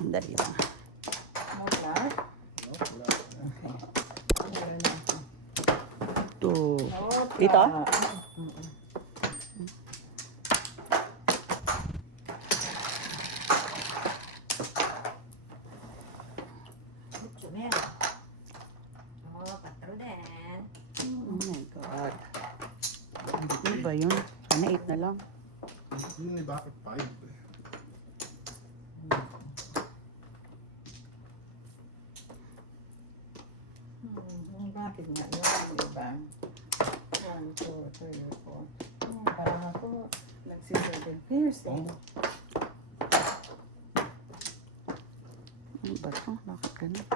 Dali lang. Wala. Okay. Meron na. Ito. Opa. Ito? Chumen. Oh, patro din. Oh my God. Ano ba yun? Sana 8 na lang. Yun eh, bakit 5? Bakit nga yun, diba? 1, 2, 3, 4. Parang ako, nagsi-7 pairs eh. Oh. Ano ba ito? Bakit ganun?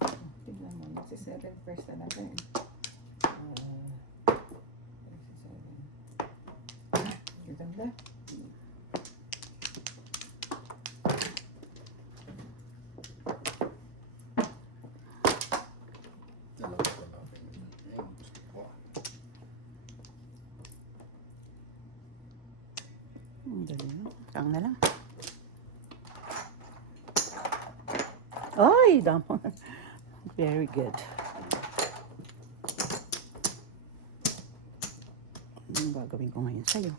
5. Tignan mo, nagsi-7 pairs talaga eh. Nagsi-7. Ganda. Dalawa pa natin. Ayun, gusto ko. Dali lang. Saan na lang. Ay, damo. Very good. Anong gagawin ko ngayon sa'yo?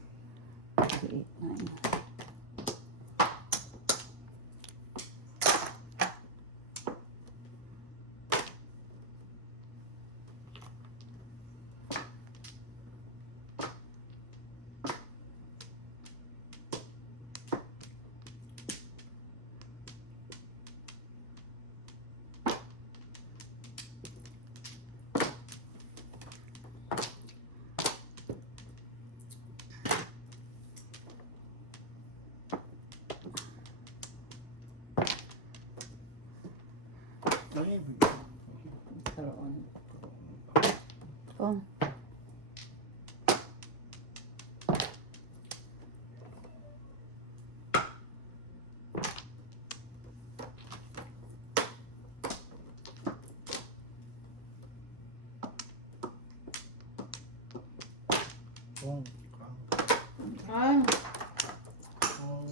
8, 9. Ayun. Karoon. Oh. Oh, Ah, oh,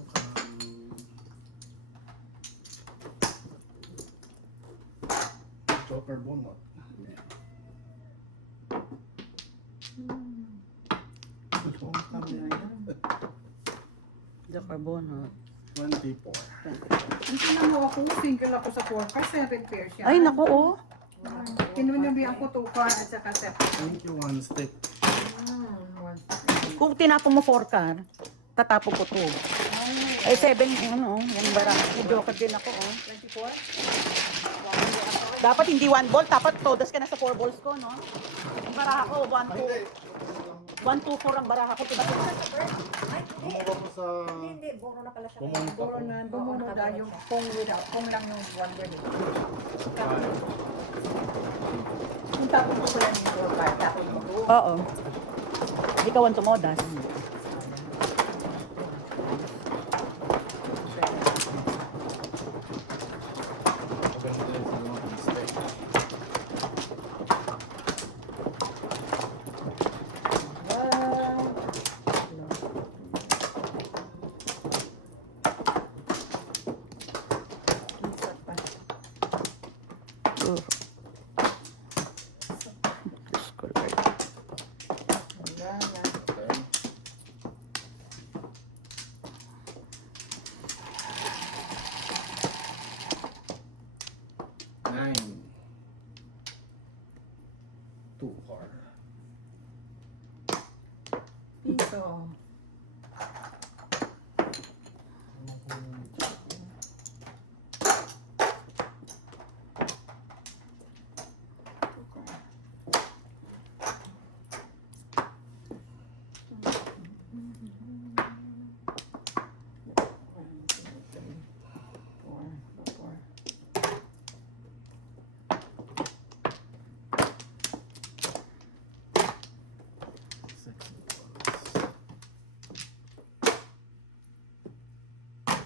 Joker bonnet. kami na yan. The carbon, ha? 24. Hindi na mo ako, single ako sa 4 pairs, 7 pairs yan. Ay, naku, oh. Kinunabihan ko 2 car at saka 7. Thank you, one stick. Kung tinapon mo 4 ka, tatapon ko 2. Ay, 7, ano, yung barang. May joker din ako, oh. 24? Dapat hindi 1 ball, dapat todas ka na sa 4 balls ko, no? Yung baraha ko, 1, 2, 4 ang baraha ko. Diba? Bumaba ko sa... Hindi, buro na pala siya. Pumunta ko. Bumuno na yung pong without, pong lang yung 1 word. Kung tapos mo pala yung 4 car, tapos mo. Oo. Hindi ka 1 tumodas. Maganda din sa mga stick. Oh. Diyos ko, Lord. Okay. Nine. 2 car. Piso.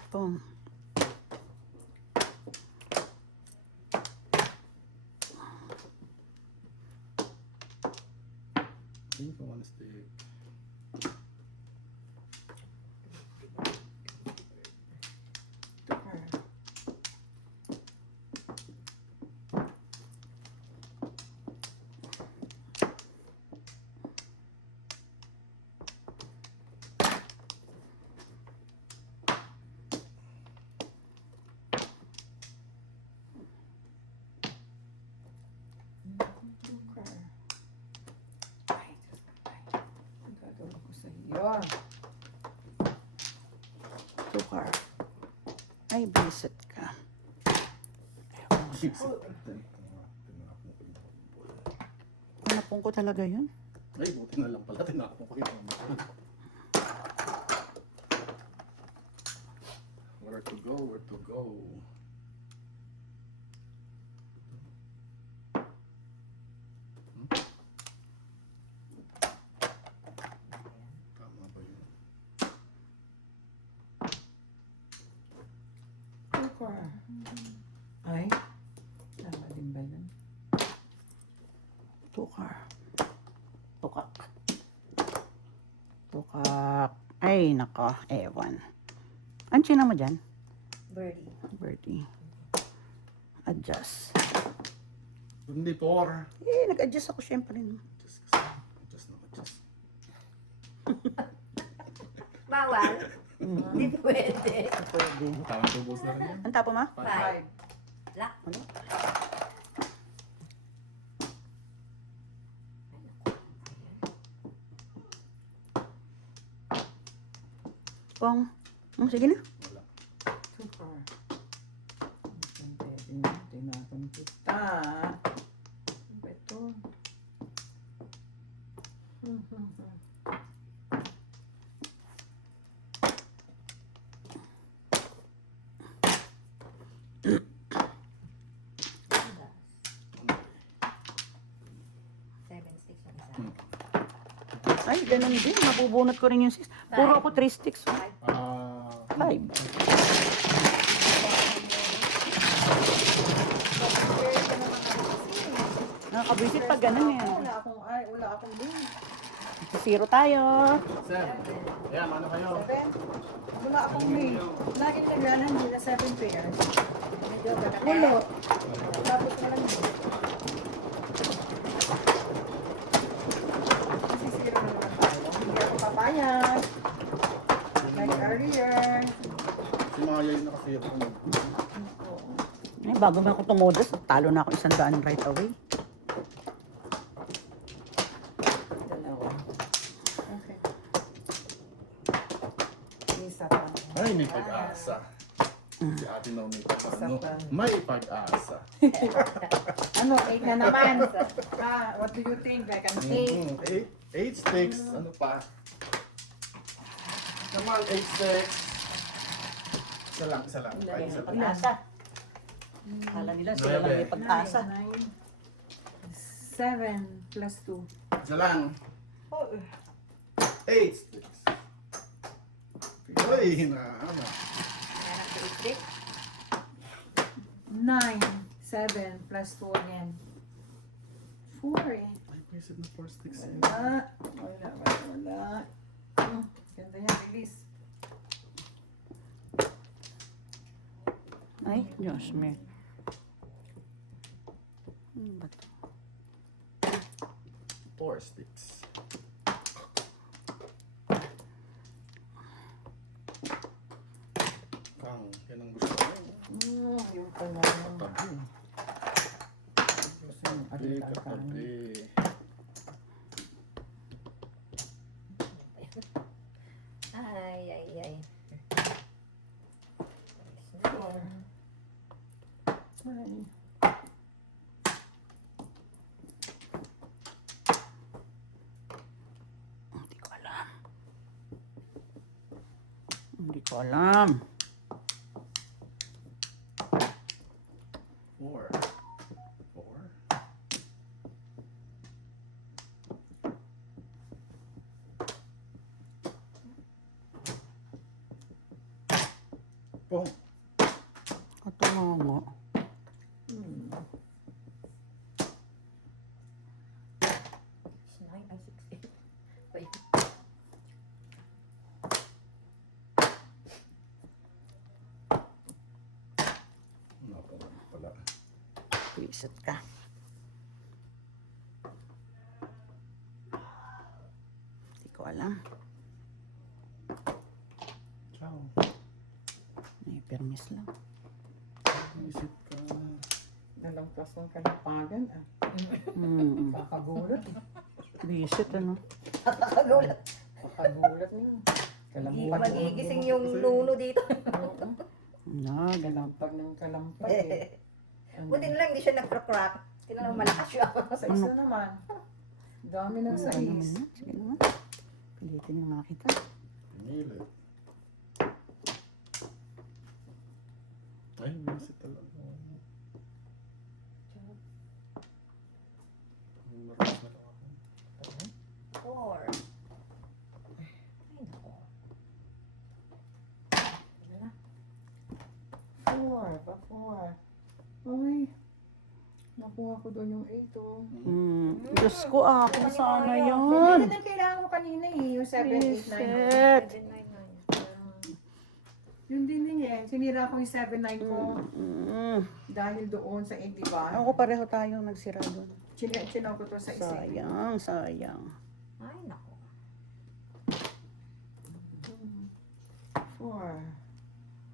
Ito. Think I want to stick. Yun. 2 car. Ay, visit ka. Hanapon ko talaga yun. Ay, buti na lang pala. Tinakbo ko yun. Where to go? Where to go? Tama ba yun? 2 car. Ay. Tama din ba yun? 2 car. Tukak. Tukak. Ay, nako. Ewan. Ang china mo dyan? Birdie. Birdie. Adjust. Hindi, 4. Eh, nag-adjust ako syempre. No? Adjust na, adjust. Bawal. Hindi pwede. Pwede. Tamang tubos na rin yan. Ang tapo mo? 5. Lock. Ano? Pong. Sige na. Wala. 2 car. Tinatan kita. Ano ba ito? Seven sticks ang isa. Ay, ganun din. Mabubunot ko rin yung 6. Puro ako 3 sticks. 5. Nakakabisit pag ganun eh. Wala akong din. 0 tayo. 7. Ayan, ano kayo? 7? Wala akong din. Lagi naglanan nila 7 pairs. Medyo bakate. Ulo. Tapos na lang yun. Kasi 0 na naman tayo. Hindi ako papayag. Like earlier. Si Maya yun nakasira ko. Ay, bago nga ako tumodos, talo na ako 100 right away. Dalawa. Okay. Isa pa. Ay, may pag-asa. Si Ate Naomi Isa pa. may pag-asa. Ano, 8 na naman. What do you think? Like an 8? 8 sticks. Ano pa? Come on, 8 sticks. Isa lang, isa lang. Ay, isa lang. Pag-asa. Akala nila sila lang may pag-asa. 7 plus 2. Isa lang. 8 sticks. Ay, ano? Meron sa stick. 9. 7 plus 2 again. 4 eh. Ay, pwede na 4 sticks. Wala. Wala. Ganda yan, release. Ay, Diyos me. Ano ba to? 4 sticks. Kang, yan ang gusto ko. Yung pala. Tabi. Gusto mo Tabi, agad katabi. Ay, ay, ay. Ay. Hindi ko alam. Hindi ko alam. 4. 4. Pong. Ito nga nga. Nine, ay, 6, 8. Wait. Pala. Visit ka. Hindi ko alam. Ciao. May permis lang. Visit ka. Nalampas ng kalapagan ah. Hmm. Kakagulot. Visit ano? Nakakagulat. Kagulat niyo. Hindi Kalampag. magigising yung nuno dito. Na, ganun. Kalampag ng kalampag eh. Buti na lang hindi siya nagkro-crack. Tingnan mo malakas siya. Sa isa naman. Dami ng Ano naman sais. na? Sige naman. Pilitin na nga kita. Pinili. Ay, masit talaga. Maras na lang ako. 4. Ay, nako. Ano na? 4. Pa 4. Ay. Nakuha ko doon yung 8 oh. Diyos ko, kung sana Yun yun. ang kailangan ko kanina eh. Yung 7, 8, 9. Reset. 799. Yun din eh. Sinira ko yung 7, 9 ko. Mm. Dahil doon sa 8, diba? Ako pareho tayong nagsira doon. Chinaw ko to sa isa. Sayang, sayang. Ay, nako. 4.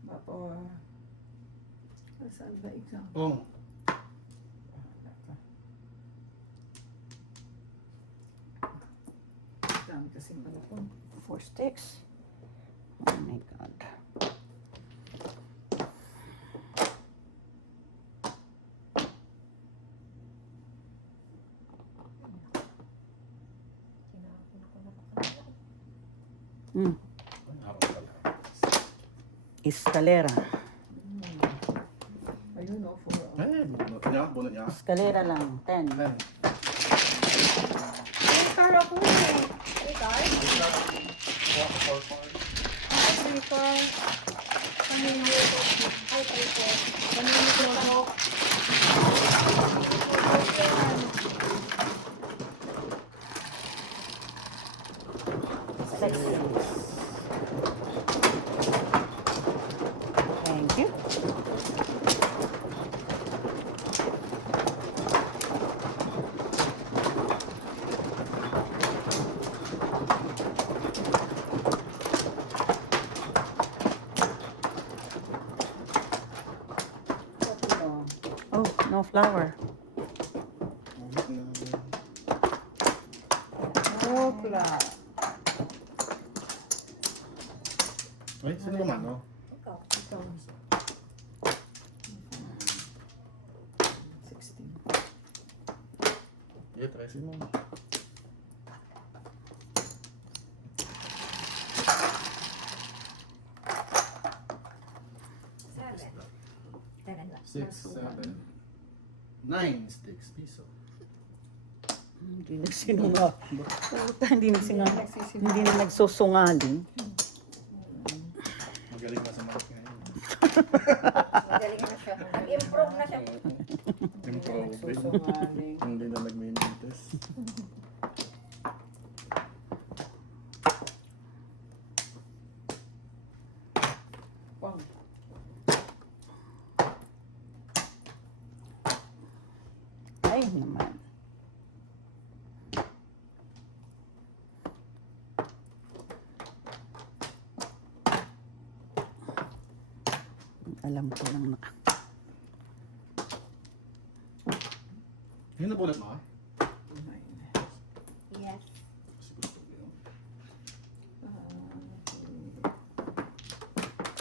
Ba 4. Saan ba exam? Oh, Dami kasing balakon. 4 sticks. Oh my God. Tinapon ko na kanina. Mm. ay, harap pala. Escalera. Ayun oh, 4. Ay, bunot niya. Escalera lang. 10. Ay, Ay, kala ko eh. Ay, card? Ay, 3 car. Kanina ko. Ay, 3 Kanina ko. Thank you. Oh, no flour. Opla. ay, sino naman, no? Ikaw. Ito. 16. Yeah, try mo. Seven lang. 6, 7, 9 sticks, piso. Hindi nagsinunga. Hindi nagsinunga. Nagsisimula. Hindi na nagsusungaling. Magaling na sa math ngayon. Magaling na siya. Nag-improve na siya. Improving. Susungaling. Hindi na nagmimites. Wow. Ay, naman. Alam ko lang na. Yun na bullet mo, ah? Yes. Kasi gusto ko yun.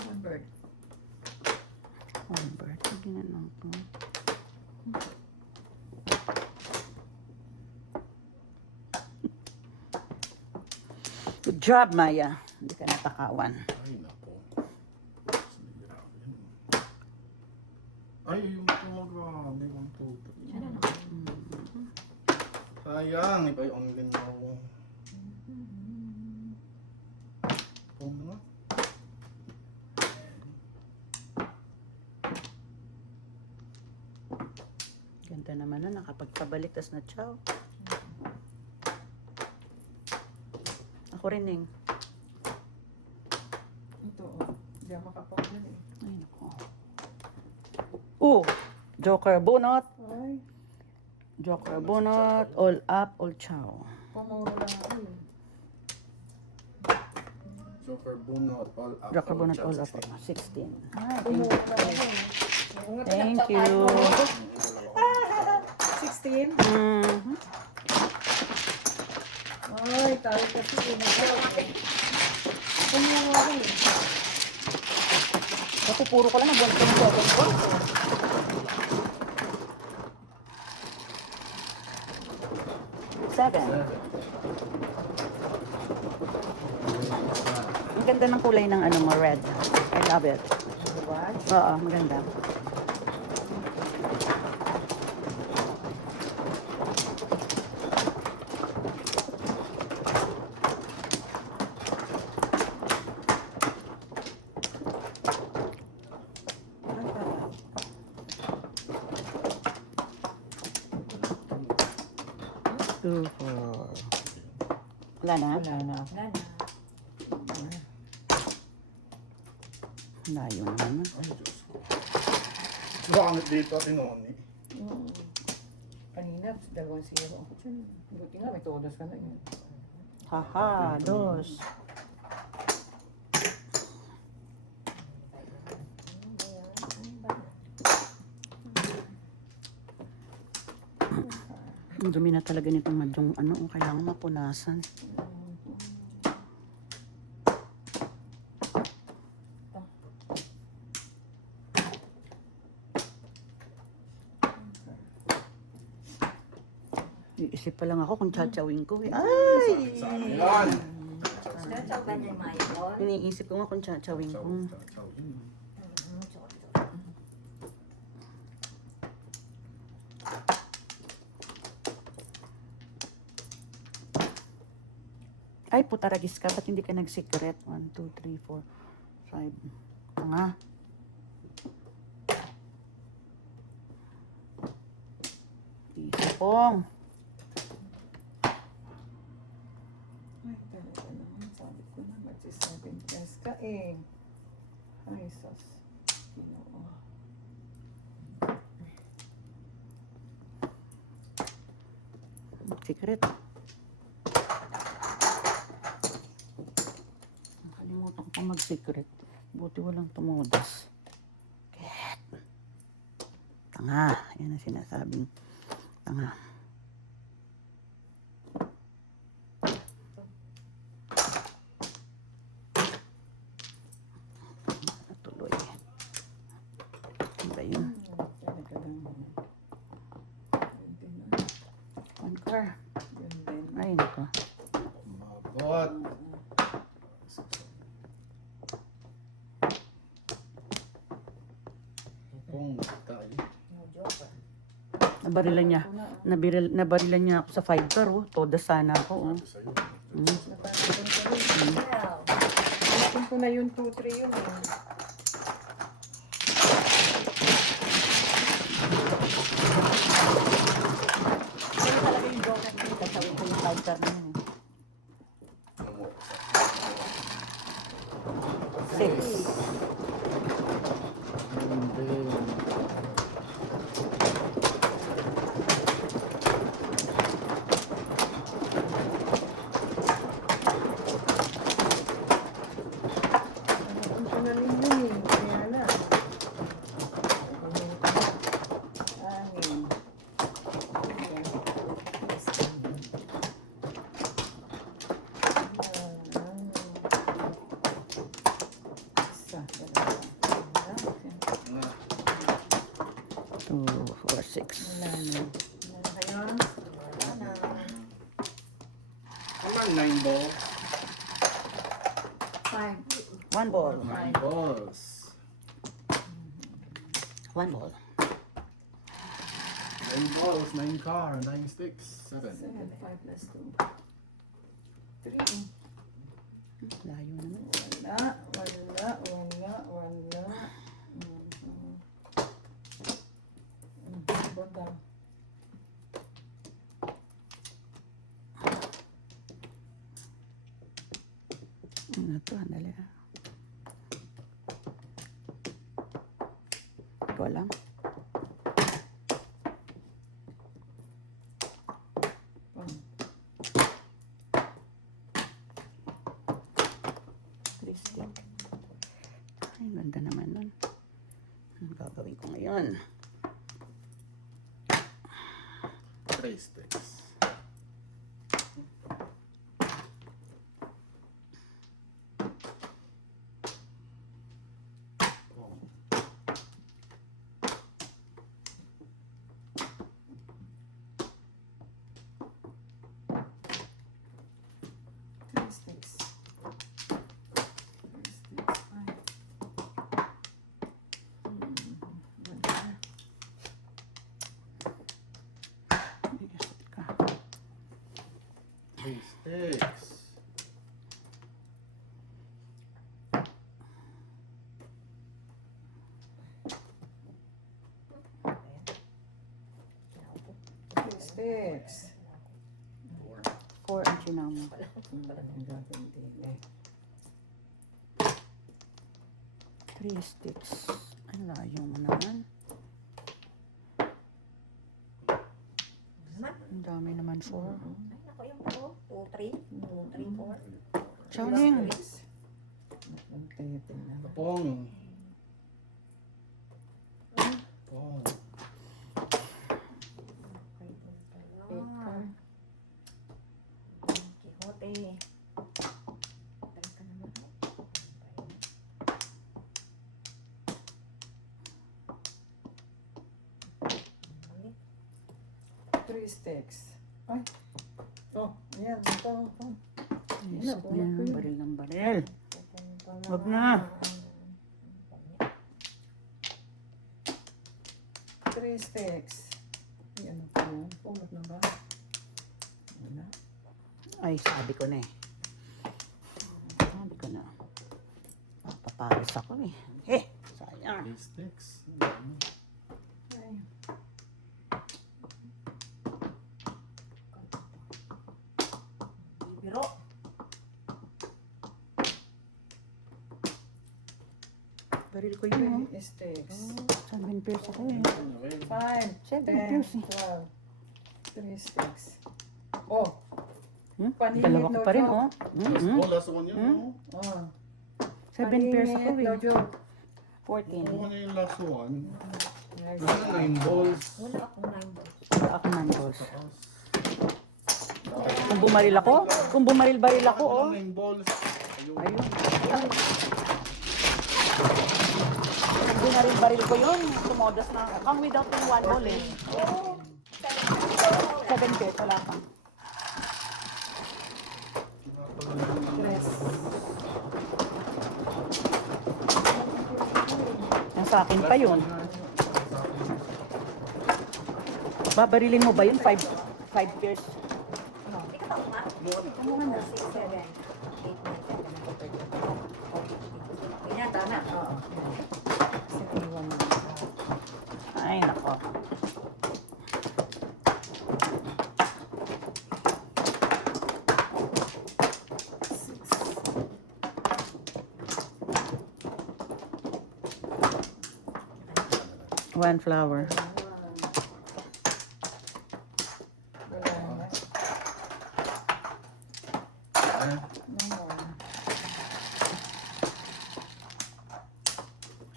One bird. Oh, bird. Ginanong ko. Good job, Maya. Hindi ka natakawan. Ay, nako. Sinira ko yun. Ay, yung grabe. 1, 2, 3. Ano na? Sayang, iba yung only mo. Pum na. Ganda naman na. Nakapagpabalik. Tas na chow. Ako rin, Ning. Ito oh. Hindi ako makapaglan eh. Ay, naku. Joker bunot. Ay. Joker bunot. All up, all chow. Pumuro lang ako eh. Joker bunot, all up. Joker bunot, all up. 16. Ah, thank Pumuro you. lang ako eh. Thank you. 16? Mhm. Ay, tayo kasi Kanya mo ako eh. Napupuro ko lang ng 1.7 balls. Seven. Ang ganda ng kulay ng ano mo, red. I love it. Diba? Oo, maganda. Two, four. Wala na? Wala na. Wala na. Layo naman. Ay, Diyos ko. Bakit dito, Tinoni? Kanina, 2-0. Buti nga, may todos ka na yun. Haha, dos. Ang dumi na talaga nitong madyong ano, kailangan mapunasan. Iisip pa lang ako kung tsatsawin ko eh. Ay! Saan yan? Sa ba ni Michael? Iniisip ko nga kung tsatsawin ko. Ay, putaragis ka. Ba't hindi ka nag-secret? 1, 2, 3, 4, 5. Tanga. Isipong. Ay, talaga naman. Sabi ko na, mag-7 plus ka eh. Ay, sus. Ginoo. Secret. Nakalimutan ko pa mag-secret. Buti walang tumudas. Ket. Tanga. Yan ang sinasabing tanga. Natuloy. Ano ba yun? Talaga naman. Pwede na. One car. Yun din. Ay, nako. Magot. Kung tayo. No joke. Nabarilan niya. Nabarilan niya ako sa 5 car, oh. Toda sana ako, oh. Sa'yo. Napagod ka rin. Wow. Gusto ko na yung 2-3 yun eh. Pero talaga yung joke natin. Kasawin ko yung 5 car na yun, eh. 6. Ang panaling yun eh. Kaya na. Anim. Isa. 2, 4, 6. Wala na. Wala na kayo? Wala na. Naman, 9 ball. 5. 1 ball. 9 balls. 1 ball. 9 balls, 9 car, 9 sticks, 7. 5 plus 2. 3. Layo naman. Wala. Bota. Ano to? Andali, ah. Ikaw lang. Stick. Ay, ganda naman nun. Ang gagawin ko ngayon? 3 sticks. sticks. Three sticks. 4 ang sinama. Ang gagawin din eh. 3 sticks. Ang layo mo naman. Ang dami naman 4. Ay, naku, yung 2, 3, 2, 3, 4. Choning. Tingnan. Tapong. Tapong. Quixote. Tagal ka naman, oh. Three sticks. Ay. Oh, ayan. Ito. Yes, baril ng baril. Wag na. Three sticks. Ay, ano pa yun? Pumot na ba? Wala. Ay, sabi ko na eh. Sabi ko na. Paparis ako eh. Eh, sayang. 3 sticks. Ay. Biro. Baril ko yun. Three sticks. 7 pairs ako eh. 5, 7 10, pairs eh. 12. Three sticks. Oh. Paninit, Dalawa ko pa rin Lojo. oh. Oh, last one yun. Oh. 7 pairs ako Paninit, eh. Lojo. 14. Kuha na yung last one. Nice. Nasa 9 balls. Wala akong 9 balls. Wala ako ng balls. Kung bumaril-baril ako oh. 9 balls. Ayun. Kung bumaril-baril ko yun, tumodas na ako. Kang without yung 1 ball eh. 7 pairs, wala pa. Tres. Yung sa akin pa yun. Babarilin mo ba yun? 5 pairs. Hindi ka tama. Ano nga na? 6, 7, 8, 9, 10, 11, 12, 13, 14, 15. Yan, tama. Oo. Siniwan mo. Ay, nako. One flower. Wala na. No more.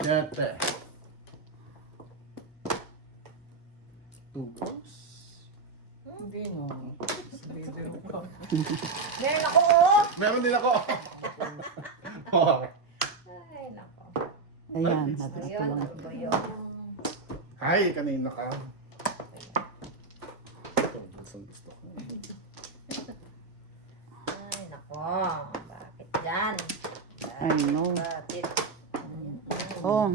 7. 2 balls. Hindi no. Video ko. Meron ako, oh! Meron din ako. Oh. Ay, nako. Ayan, Ayun, natulong. natuloy. Hi, kanina ka. Ito, gusto ko. Ay, nako. Bakit yan? I know. Bakit? Oh,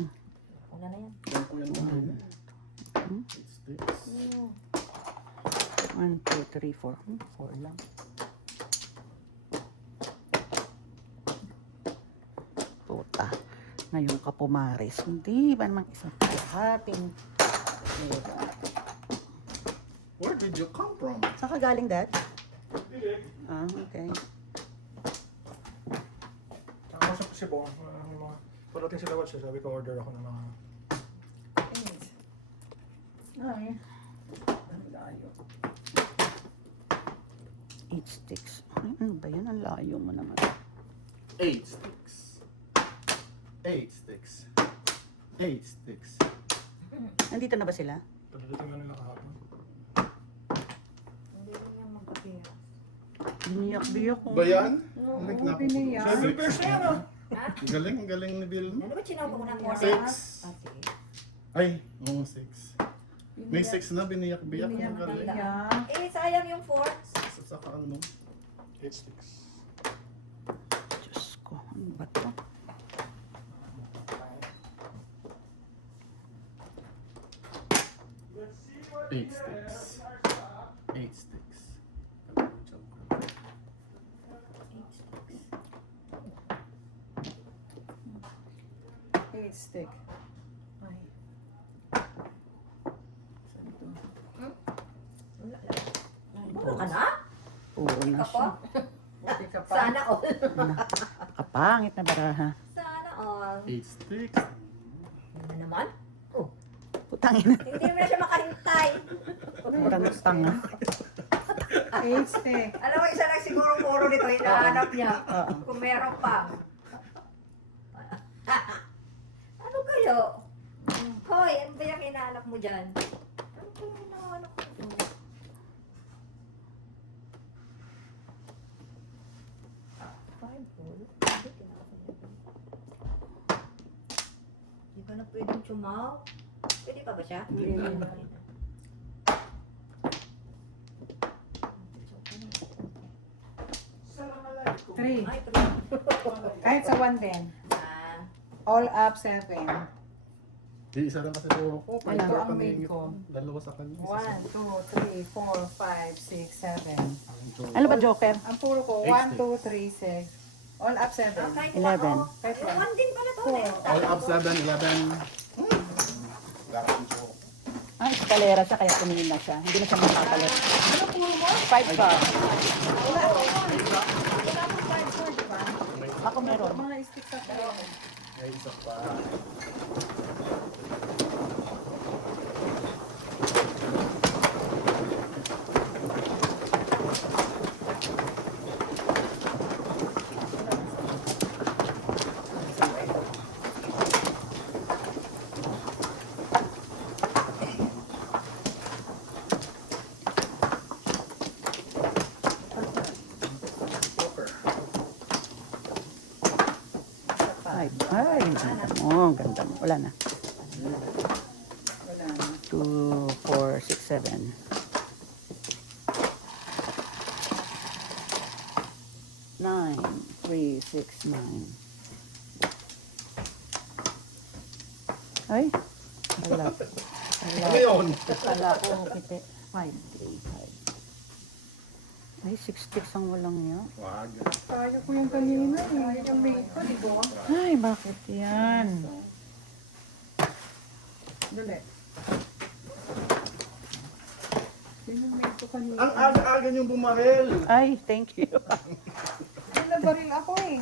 Una na yan. Yan ko yan kanina. 8 sticks. 1, 2, 3, 4. 4 lang. Puta. Ngayon ka pumaris. Hindi ba naman isang kalahating. Where did you come from? Saan ka galing, Dad? Ah, okay. Nakausap ko si Bong. Parating sila watch, sabi ko order ako ng mga... Eight. Ay. Ang layo. 8 sticks. Ay, ano ba yan? Ang layo mo naman. 8 sticks. 8 sticks. 8 sticks. Nandito na ba sila? Pagdating na nila kahapon. Hindi na yan magkapira. Biniyak-biyak ko. Ba yan? Oo, Like na. biniyak. 7 pairs na yan ah. Ha? Galing ni Bill. Ano ba sinama ko ng 6. Ah, sige. Ay, oo, 6. May 6 na, biniyak-biyak. Biniyak, Ang galing. biniyak. Eh, sayang yung 4. Sa saka ano? 8 sticks. Diyos ko. Ano ba to? Eight 8 sticks. 8 sticks. 8 stick. Ay. Saan ito? Wala lang. Puro ka na? Puro na Ako? siya. Okay ka pa? Sana all. Kapangit na baraha. Sana all. 8 sticks. Ano naman? Oh, Putangin na. hindi mo na siya makahintay. Parang tanga. 8 stick. Alam mo, isa lang siguro puro nito, hinahanap niya. Oo. Kung meron pa. Ano kayo? Hoy, ano ba yung hinahanap mo dyan? Ano ba yung hinahanap mo dyan? Five ball? Hindi, kinakasabi. Hindi ka na pwedeng chumaw. Pwede pa ba siya? Hindi na. Three. Ay, ito. Kahit sa 1 din. Ah, All up 7. Di isa lang kasi puro ko. Ito Ito ang main ko. Dalawa sa kanya. 1, 2, 3, 4, 5, 6, 7. Ano ba, Joker? Ang puro ko, 1, 2, 3, 6. All up 7. kahit 11. one, oh. Kahit Yung one. one din pala to. Four. All up 7, 11. Ah, eskalera siya kaya tumingin na siya. Hindi na siya makapalit. Ano puro mo? 5 ka. Wala akong 5 di ba? Ako meron. Mga stick sa tayo. May isa pa. Five. Ay, oh, ganda. Wala na. Wala na. 2, 4, 6, 7. 9, 3, 6, 9. Ay, wala. Ano yun? Wala ko. 5, 3, 5. Ay, 6 sticks ang walang niya. Wag. Tayo ko yung kanina eh. Yung main ko, di ba? Ay, bakit yan? Dali. Yun yung main ko kanina. Ang aga-aga niyong bumaril. Ay, thank you. Nabaril ako eh.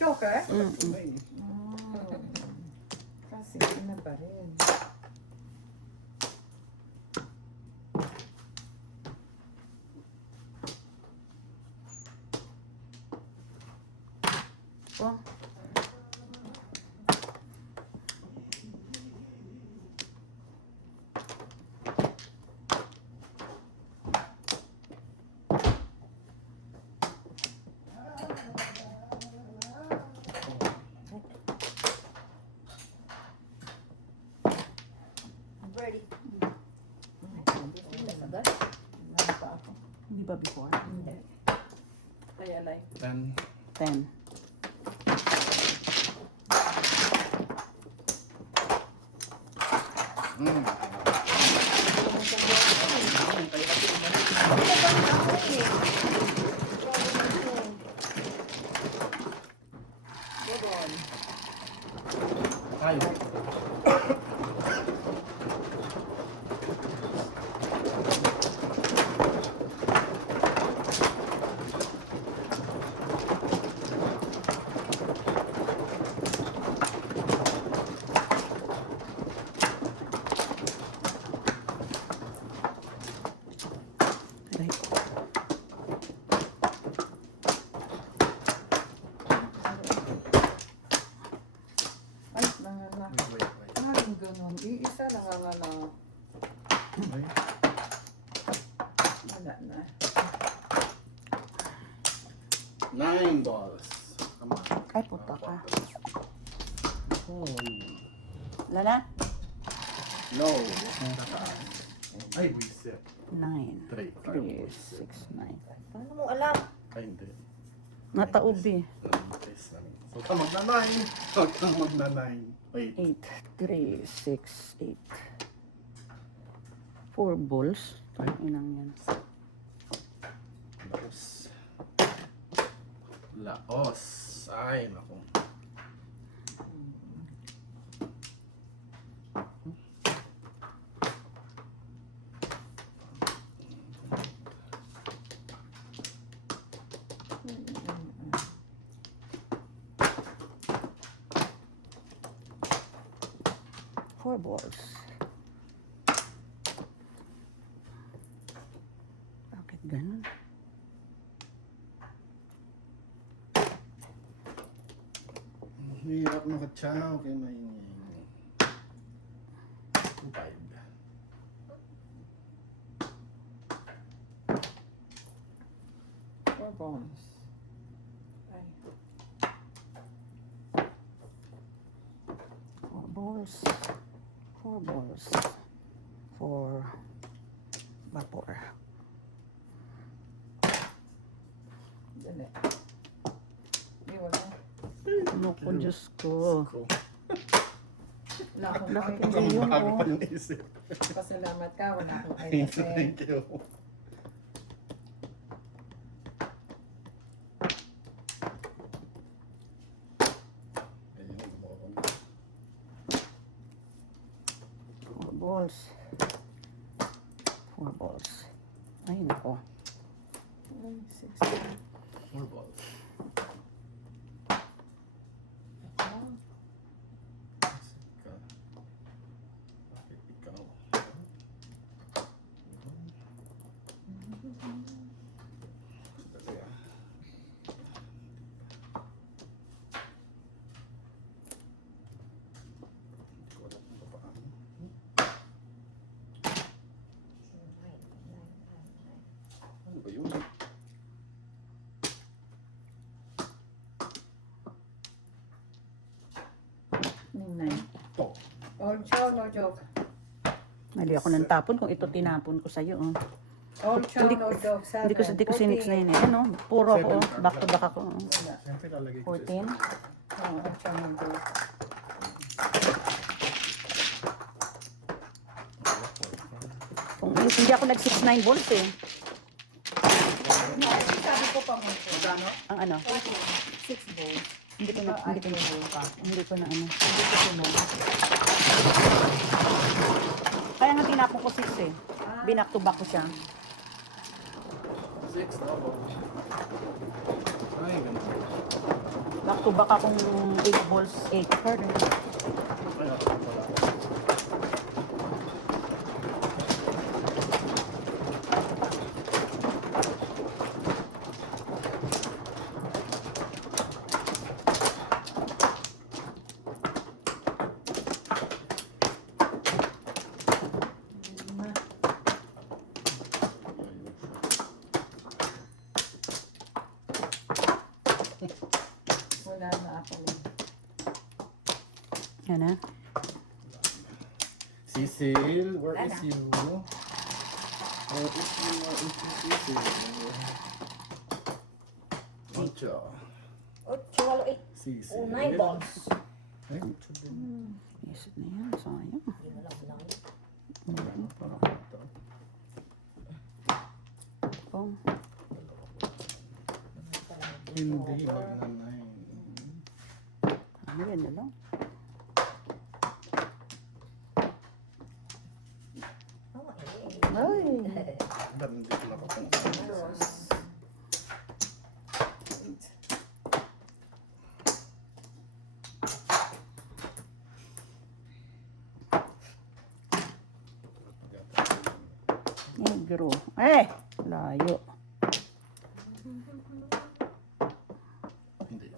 Joker? Mm-mm. Oh. Kasi nabaril. Oh. I'm ready. Agad? Wala pa ako. Hindi ba before? Hindi. Kaya like. 10. 10. Mm. Ay. Aray. Ay, nangala. Parang ganun. Iisa nangangala. Ay. Wala na. 9 balls. Come on. Ay, puta ka. Oh. Wala na? No. Ay, reset. 9, 3. 3, 6, 9. Paano mo alam? Ay, hindi. Nataubi. So, ka magna-9. Huwag kang magna-9. Wait. 8, 3, 6, 8. 4 balls. Ang inang yan. Laos. Laos. Ay, naku. 4 balls. Bakit ganun? Hirap nakachanaw kay maingay. 5. Four bonus. Ay. 4 balls. 4 balls. 4 vapor. Dali. Di, wala. Ano ko, Diyos ko. Wala akong Bakit item. hindi yun, Bago oh? pa yung isip. Pasalamat ka, wala akong Thank you, item. thank you. Ayun, gumawa ko na. 4 balls. 4 balls. Ay, nako. Ay, 6. 4 balls. Ka. Bakit ikaw? Dali ah. Hindi ko alam kung paano. Ano ba yun? Nine. Oh. All chow, no joke. Mali ako ng tapon kung ito tinapon ko sa'yo. Oh. All chow, Hindi- no joke. Hindi ko sinix na yun eh. Ano? Puro ako. Seven. Back to back ako. Oh. Wala. Siyempre lalagay ko 14. Oo, all chow, no joke. Kung hindi ako nag 6-9 balls eh. Sabi ko pa mo po. Ang ano? 6 balls. Hindi ko na ano. Kaya nga tinapon ko 6 eh. Binak to back ko siya. 6 na ako. Ay, ganun. Back to back akong 8 balls, 8 card eh. Ay, ako pala. Wala na ako. Yan na. Cecil, where is you? Where is you, Cecil? Ocho. 8, walo, 8. Cecil. 9 balls. Ay, ocho din. Isip na yan. Sayang. Hindi mo lang lang. Ano, parang ito. Oh. Hindi, wag na 9. Ano yan na lang? Oh, Ay. Ba't hindi ko napapansin? Negro. Eh! Layo. Hindi.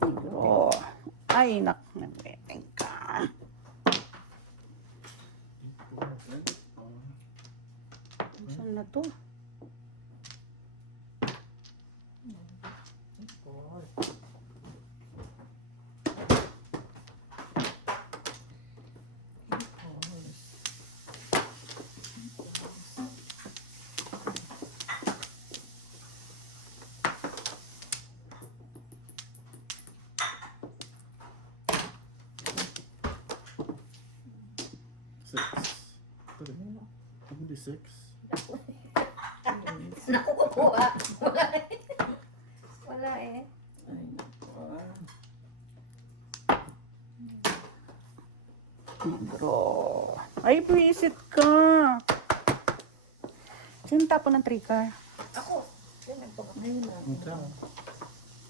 Negro. Ay, nagweteng ka. Saan na to? 26. Naku, kukuha. Wala eh. Wala eh. Ay, naku. Bro. Ay, visit ka. Sino tapon ng 3 car? Ako. Yan, nagpapakita. Ngayon na. Ito.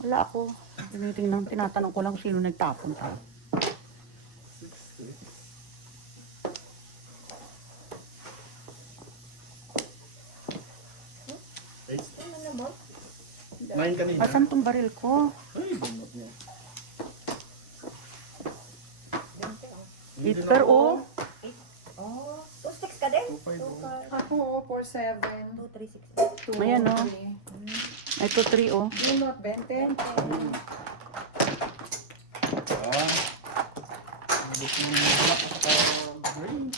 Wala ako. Tinatanong ko lang kung sino nagtapon ka. 60. Ano naman? 9 kanina. Asan tong baril ko? Ay, bunot niya. 20 oh. Peter, oh. Oh, 2-6 ka din? 2-5 oh. 2-5. Ako, 4-7. 2-3-6. Ayan, oh. Ay, 2-3, oh. Yung not 20? Ah. Abot mo yung black at green.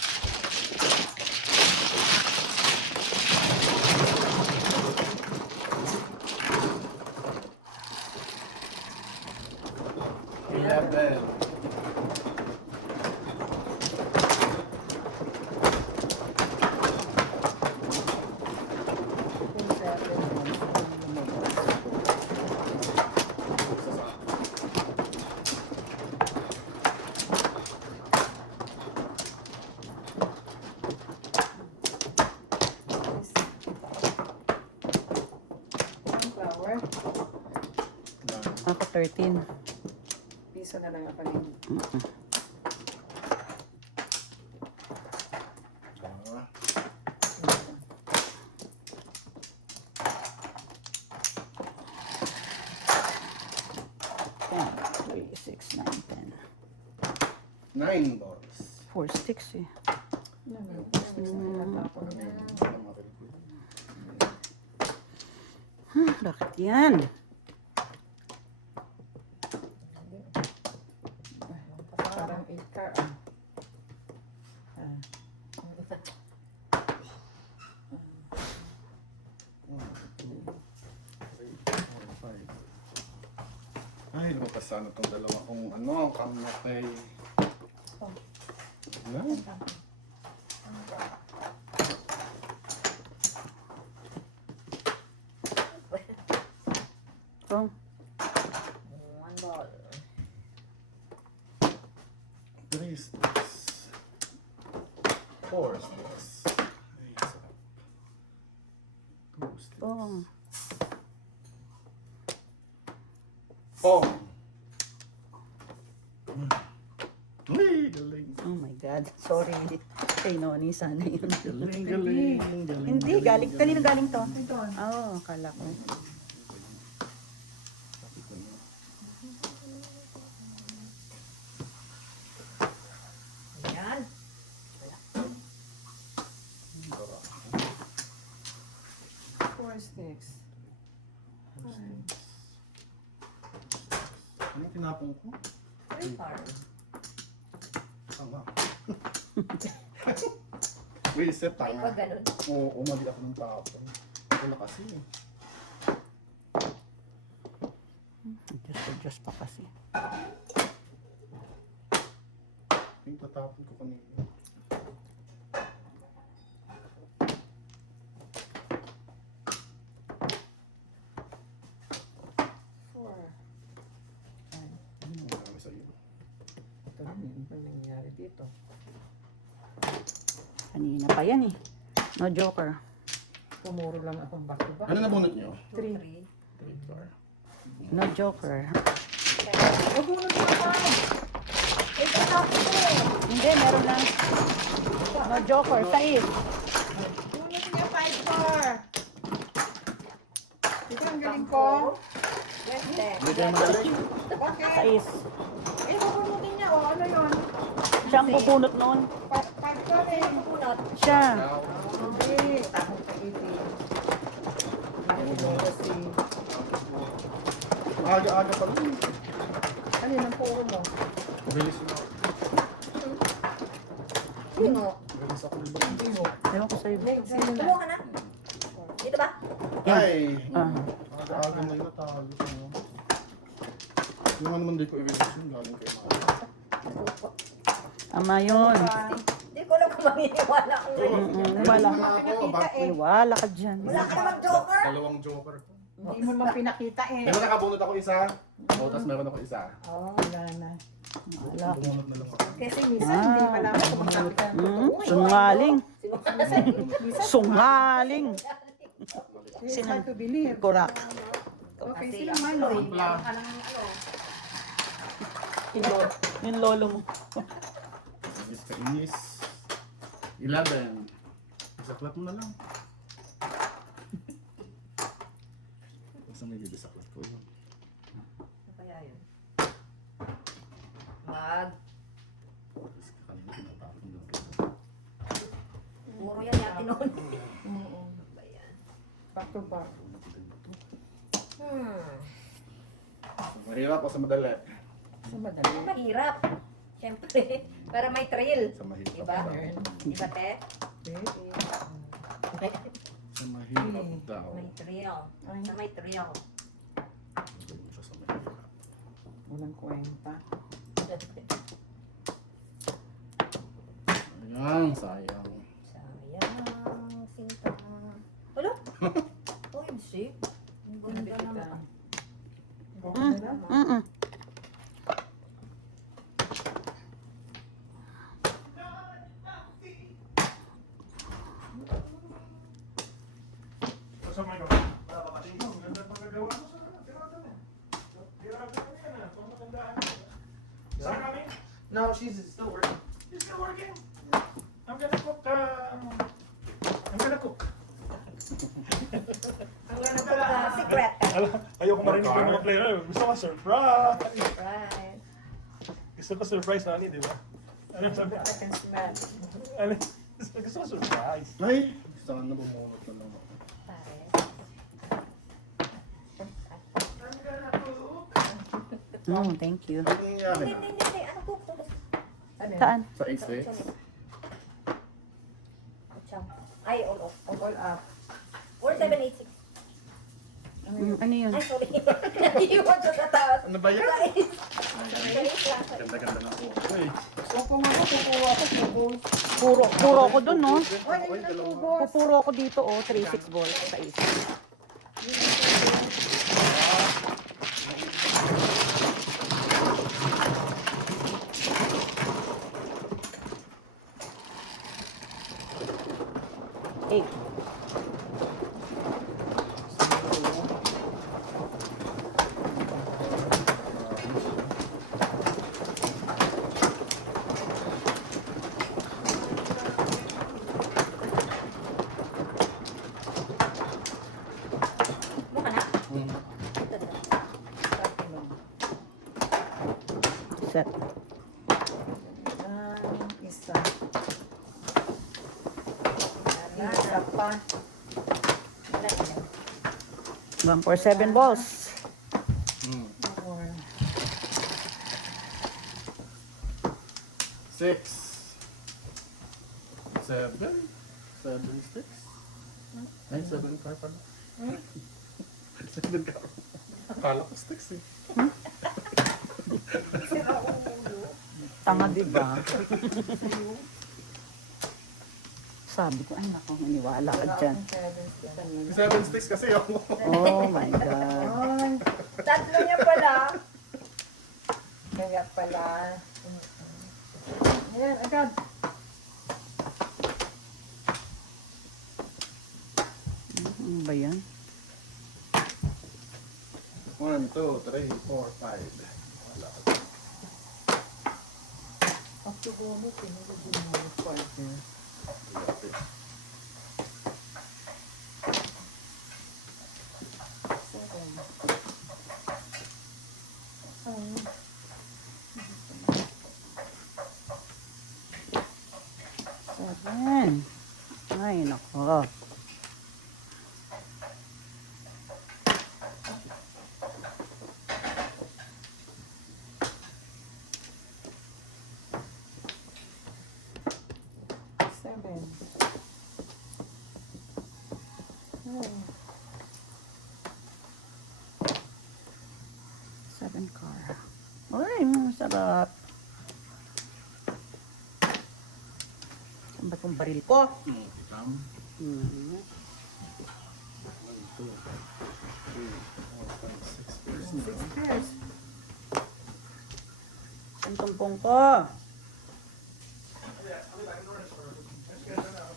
Eleven. Flower. Ako 13. Piso na lang ako rin. Ah. 10, 3, 6, 9, 10. 9 balls. 4 sticks, eh. Natapon na. Bakit yan? Parang 8 car. Ay, lumakas sana itong dalawa kong kamatay. Yan. Oh, 1 ball. 3 sticks. 4 sticks. Ay, sarap. 2 sticks. oh. Oh! Uy, galing. Oh my God. Sorry. Kay Noni, sana yun. Galing, galing. Galing, Hindi, galing. Kanino galing to? Ito. Oo, akala ko. Ayan. 4 sticks. Ano tinapon ko? 3 car. Tama. Reset, Ay, tama. pag ganun. Oo, umali ako ng tapon. Wala kasi eh. Adjust pa kasi. Yung tatapon ko kanina. Four. Ano marami sa'yo? Ito rin, ano ba nangyayari dito? Kanina pa yan eh. No joker. Pumuro lang akong back to back. Ano nabunot nyo? 3. 3 car. No joker. Huwag mo na naman! Eh, kasama ko eh. Hindi, meron lang. No joker. Sais. Bunot niya 5-4! Ito ang galing ko. 20. Hindi kayo magaling. Bakit? Sais. Eh, bubunutin niya. O, ano yun? Siya ang bubunot noon. 5-4 eh. Bunot. Siya. Hindi. Tapos sa 80. Kasi, Aga-aga pa rin. ano yun ang puro mo? Bilis na. Sino? Bilis ako. Hindi mo. Ewan ko sa'yo. Sino na? Kumuha ka na. Dito ba? Ay! Ah. Aga-aga na yun. Natalo ko. no? Yung ano man di ko i-release yun. Galing kayo. Ama yun. Hindi ko alam kung maniniwala kung Wala. Pinakita eh. Wala ka dyan. Wala ka namang joker. Dalawang joker. Hindi mo naman pinakita eh. Meron nakabunot ako isa. O, tapos meron ako isa. Oh, Wala na. Wala. Bunot na lang ako. Kasi minsan hindi malaman kung magsabi ka ng totoo. Sungaling. Minsan, Sungaling. it's hard to believe. Correct. Okay, kasi sila Maloy. meron ka ng ano. Yung lolo mo. Inis ka inis. 11. Isaklat mo na lang. Basta may bibisaklat ko yun. Ano kaya yun? Mag. Kasi kanina pinatapon lang. Puro yan natin noon. Oo. Ano ba yan? Back to back. Mahirap o sa madali? Sa madali. Mahirap. Siyempre. Para may thrill. Sa mahirap. Diba? Diba, te? Sa mahirap daw. May thrill. Ay, Sa may thrill. Magaling siya sa mahirap. walang kwenta. Ayan, sayang. Sayang. Sinta. Wala? OMC. Ang ganda naman. Okay na lang. Mm-mm. Sa may ko. Papapasing ko. Ganda pang gagawa ko sa tirada niya. Tirada ko yan ah. Kung magandaan ko. Saan kami? No, she's still working. She's still working. I'm gonna cook. I'm gonna cook. Ang ganda po na secret. Ayoko marinig ko yung mga player. Gusto ko surprise. Right. Gusto ko surprise, Nani, di ba? Ano sabi? I can smell. Ano? Gusto ko surprise. Ay! Sana bumunot na lang ako. Pare. I'm gonna cook. Thank you. Ano nangyayari Hindi, na? hindi, hindi. Ano po? Ano yan? Saan? Sa A6? Ay, all off. All up. Or 786. Ano yun? Ano yun? Ay, sorry. Naiiwan ko sa taas. Ano ba yan? Sa Ganda-ganda na ako. Uy! So kung ako, kukuha ko, kubos. Puro ako dun, no? Oy, ayun ang kubos. Pupuro ako dito, oh. 3-6 volts sa isa. Eight. mukha na. Hmm. Set. Isa. Isa pa. 147 volts. Hmm. Or, 6. 7. 7 sticks. Ay, 7 car pala. 7 car. Akala ko sticks eh. Tanga, diba? Sabi ko, ay naku, maniwala ka dyan. 7 sticks kasi ako. Oh my God. Ay, Tatlo niya pala. kaya pala. Ayan, agad. Ano ba yan? 1, 2, 3, 4, 5. Wala. Ang siguro, pinagiging mo yung partner. Seven. Ay, nako. Seven. Seven car. Ay, masarap. Saan ba itong baril ko? Itam. Hmm. 1, 2, 3, 4, 5, 6 pairs. 6 pairs. Saan itong pong ko? Yeah, I'll be back in the store. Let's get that out.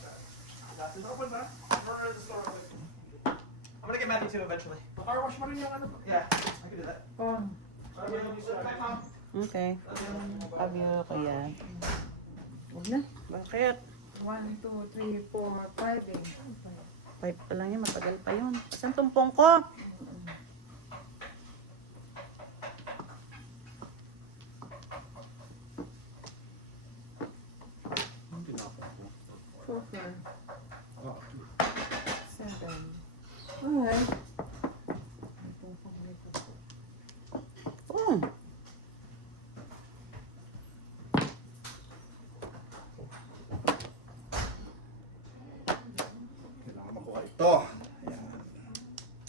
That's it. Open that. We're in the store. I'm gonna get Matthew too eventually. Car wash pa rin yung ano. Yeah, I can do that. Oh, Sabi yung isa. Bye, Mom. Okay. Sabi ko kaya. huwag na. Bakit? 1, 2, 3, 4, 5 eh. 5 pa lang yun, matagal pa yun. Saan itong pong ko? Ang tinapon ko. 4, Ah, 7. Alright. Oh. kailangan makuha ito. Ayan.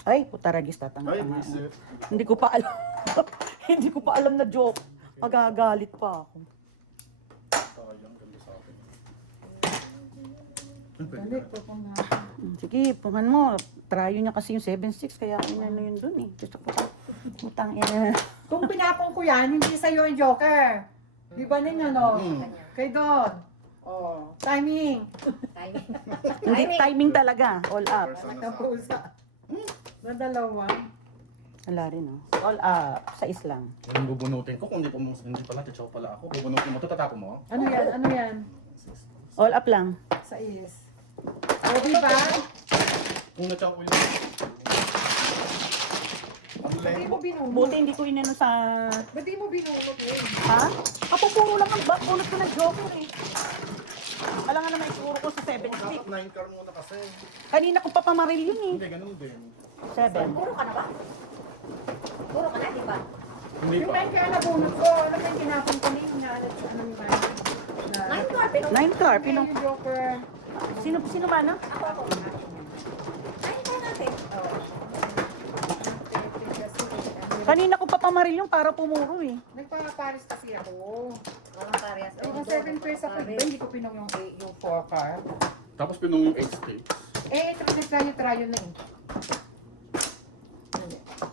Ay, putaragis Ay, tatanga-tanga. visit. Hindi ko pa alam. Hindi ko pa alam na joke. Magagalit pa ako. Sayang, ganda sa akin. Balik po kung na. Sige, pungan mo. Tryo niya kasi yung 7-6, kaya inano yun dun eh. Gusto ko pa. Utang ina. Kung pinapong ko yan, hindi sa'yo yung joker. Di ba ninyo, no? Kay Don. Oh, timing. Timing. Hindi, timing talaga. All up. Person na sa Nakapusa. Na dalawa. Wala rin, oh. All up. 6 lang. Yung bubunutin ko, kung hindi pala, titsaw pala ako. Bubunutin mo, ito tatapon mo. Ano yan? Ano yan? All up lang. Sa is. O, di ba? Kung natsaw ko yun. Ang Ba't di length. mo binunod? Buti hindi ko inano sa... Ba't di mo binunod yun? Ha? Kapupuro lang ang bunot ko ng joker eh. Wala nga naman ituro ko sa 7 stick. Dapat 9 car muna kasi. Kanina ko pa pamaril yun eh. Hindi, ganun din. 7. Puro ka na ba? Puro ka na, di ba? Hindi Yung pa. 9 kaya nabunod ko. Alam mo yung tinapon ko na ano yung 9 car, pero 9 car. Pino. Yung joker. Sino ba na? ako. 9 car natin. Kanina ko pa pamaril yung para pumuro eh. Nagpaparis kasi ako. Walang parehas. Ay, yung 7 pairs ako. Diba hindi ko pinong yung 4 car? Tapos pinong yung 8 sticks. Eh, ito nagkayo-trayo na eh.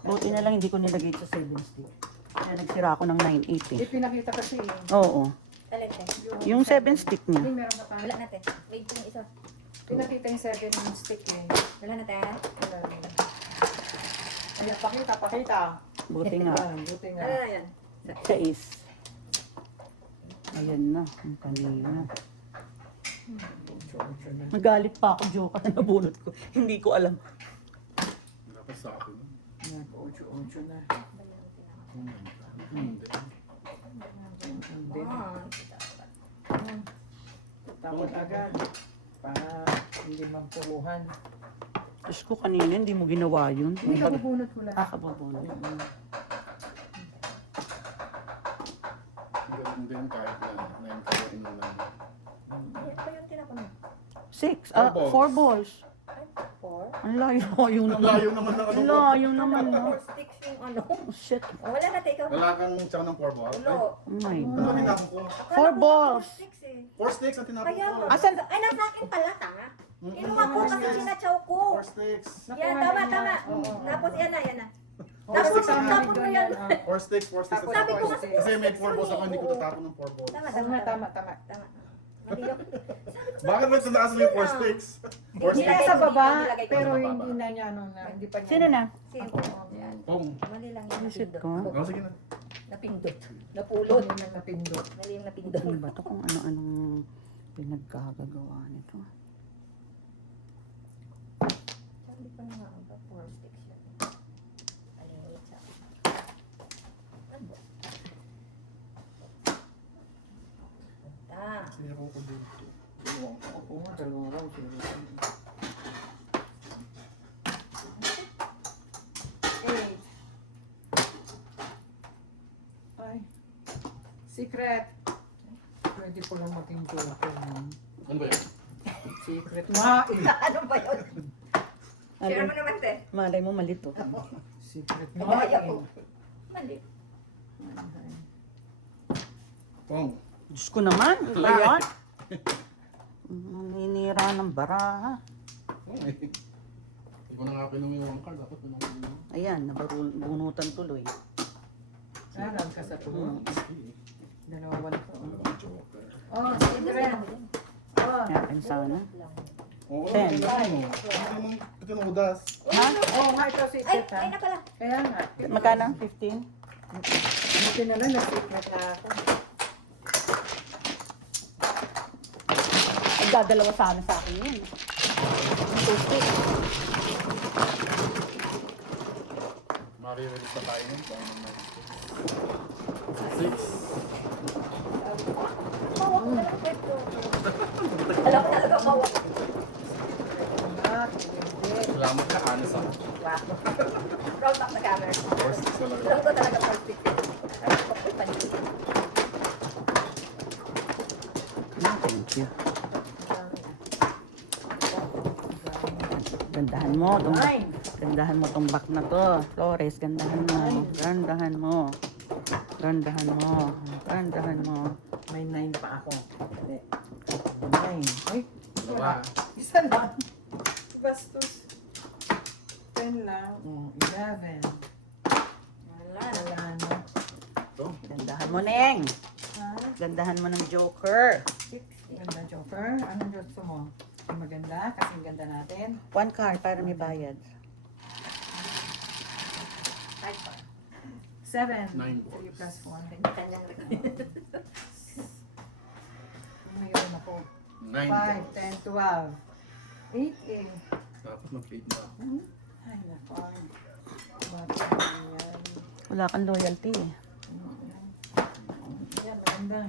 Buti na lang hindi ko nilagay sa 7 stick. Kaya nagsira ako ng 9.8 eh. Eh, pinakita kasi eh. Oo. Alin, te? Yung 7 stick Hindi, niya. meron na tayo. Wala natin. Wait yung isa. Pinakita yung 7 stick eh. Wala natin. Wala rin. Ayan, pakita. Buti nga. Ah, buti nga. Ano na yan? 6. Ayan na. Ang kanina. Nagalit pa ako, joke na nabunot ko. Hindi ko alam. Dapat sa akin. Nag-8 na. Hindi. Hindi. Ah, Tapos agad. Para hindi mampuruhan. Diyos ko kanina, hindi mo ginawa yun. Hindi ka bubunot ko lang. Kababunot. Ganun din kahit na 9 car mo lang. Ayan pa yung tinapon mo. 6. 4 4 balls. balls. Ay, 4. Ang layo Ang naman. layo naman ng ano Ang ko. layo naman, no? 4 sticks yung ano. Oh, shit. Oh, wala na, te. Ikaw. Wala kang tsaka ng 4 balls. Ulo. Oh my Ano God. ang tinapon ko? Akala 4 ko balls. 4 sticks eh. 4 sticks ang tinapon Kaya ko. mo. Asan? Ay, nasa akin pala, tanga. Kinuha ko Four kasi sticks. sinachaw ko. 4 sticks. Yan, tama, tama. Tapos yan na, yan na. Tapos, tapos mo yan. 4 sticks, 4 sticks. Sabi ko kasi Kasi may 4 balls ako, hindi ko tatapon ng 4 balls. Tama, Tama, tama, tama. Tama. Mali ako. Bakit may tunaas mo yung 4 sticks? 4 Hindi sticks. na sa baba, Nilagay ko pero sa baba. hindi na niya, ano na, hindi pa niya. Sino na? Sino? Yan. Pong. Mali lang yung Shit napindot. ko. Oh, sige na. Napindot. Pulot. Napulot. Hindi na napindot. Mali yung napindot. Ano ba ito? Kung ano-anong pinagkagagawa nito. Sabi ko na nga, ang 4 sticks yan. Alimit siya. Ano ba? Sige ako ko dito. Oo nga, dalawa raw. Eight. Ay. Secret. Pwede ko lang maging joker. Ano ba yan? Secret nga eh. Ano ba yun? Share mo naman, te. Malay mo malito. Secret nga Kaya eh. ko. Mali. Pong. Diyos ko naman. Ano ba yan? Naninira ng baraha. Okay. Hindi ko na nga pinumiwang card. Dapat pinumiwang. Ayan, nabunutan tuloy. Alam ka sa tubo. Dalawa to. Dalawang joker. Oh, Hindi sige. mo yan. Oh, Ayan, sana. Oo, Ten. kailangan mo. Ano naman tinudas? Ha? oh, nga ito si Ay, Tita. ay na pala. Kaya nga. Magkano? 15? Buti na lang, na-secret na ako. Nagdadalawa sana sa akin yun. Toothpick. Maririnig pa tayo nun. Kung ano naman. 6. Mawak na lang kwento. Alam ko talaga mawak. Ah, hindi. Salamat ka, Anas ah. Wow. Roll back the camera. First six talaga. Alam ko talaga first pick. Alam ko po pansin. Thank you. Gandahan mo tong Nine. gandahan mo tong back na to. Flores, gandahan mo. Gandahan mo. Gandahan mo. Gandahan mo. May 9 pa ako. Hindi. 9. Ay, Dalawa. isa lang. Bastos. 10 lang. 11. Wala na. Wala na. Ito. Gandahan mo, Neng. Ha? Gandahan mo ng Joker. 6. Ganda, Joker. Anong gusto mo? Yung maganda? Kasi ang ganda natin. One card para may bayad. 7. 9 3 plus 1. Kanyang Mayroon ako. 9 5, 10, 12. 8 eh. Dapat mag-8 na. Ay, nako. Bakit yan? Wala kang loyalty eh. Yan, maganda.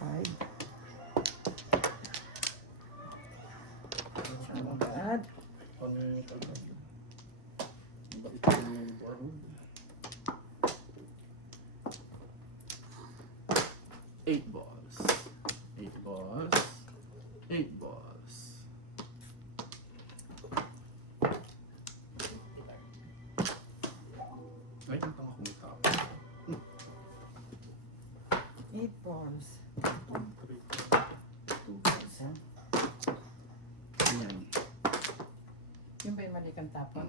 5. Oh, God. Ano yung talaga? Bakit ko yung barhood? 8 balls. 8 balls. 8 balls. Ay, ang tanga kumitaw. 8 balls. 2 balls. Ayan. Yung ba yung mali kang tapon?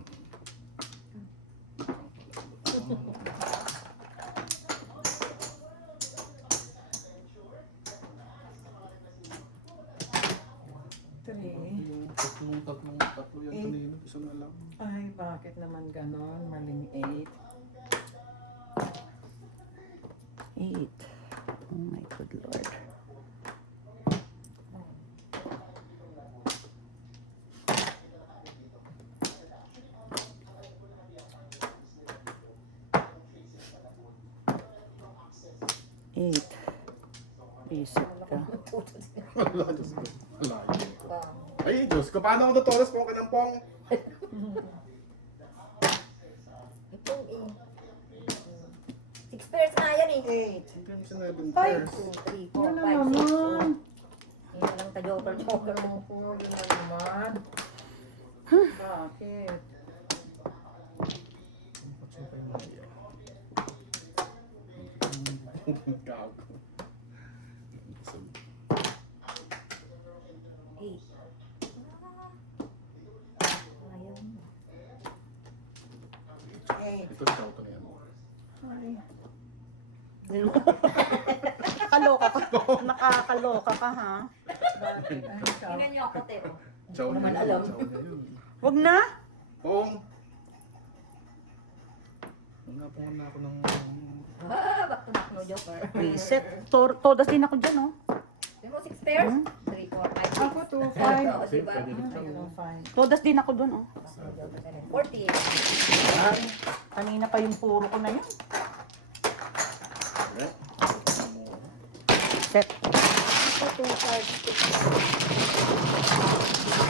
Three. Tatlo yan Eight. kanina. Isa na lang. Ay, bakit naman ganon? Maling 8. 8. Oh my good lord. Eight. Isip ka. Wala, Diyos ko. Wala. Ay, Diyos ko. Paano ako tutulas kung kinampong? Itong 6 pairs nga yan eh. 8. Hanggang sa 11 Five. pairs. 2, 3, 4, 5, 6. Yun na naman. Yan lang ta-joker. Opo, yun na naman. Bakit? Gago. 8. Ayaw mo. 8. Ito sa auto na yan. Ay. Nakakaloka ka. Nakakaloka ka ha. Bakit? Ay, ikaw. Tingnan niyo ako, Teo. Chow na naman yun. alam. Chow na yun. Wag na. Pong! Napungan na ako ng... Back to back no joker. Reset. Todas din ako dyan oh. Tingnan mo 6 pairs? 3, 4, 5, 6. Ako 2, 5. Oo, Kasi diba? pwede rin ito. Ayun, 5. Todas din ako dun oh. 40. Ay, kanina pa yung puro ko na yun. Set. 2, 5,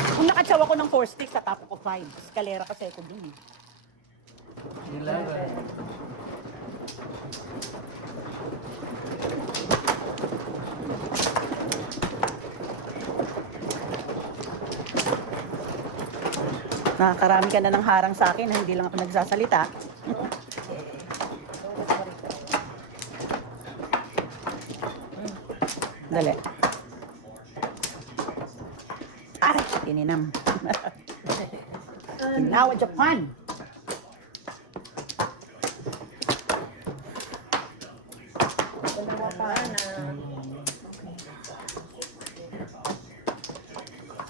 6. Kung nakatsawa ko ng 4 sticks, tatapos ko 5. Eskalera kasi ako dun eh. 11. Nakakarami ka na ng harang sa akin, hindi lang ako nagsasalita. Dali. Tininam. Ginawa Japan. Dalawa pa na.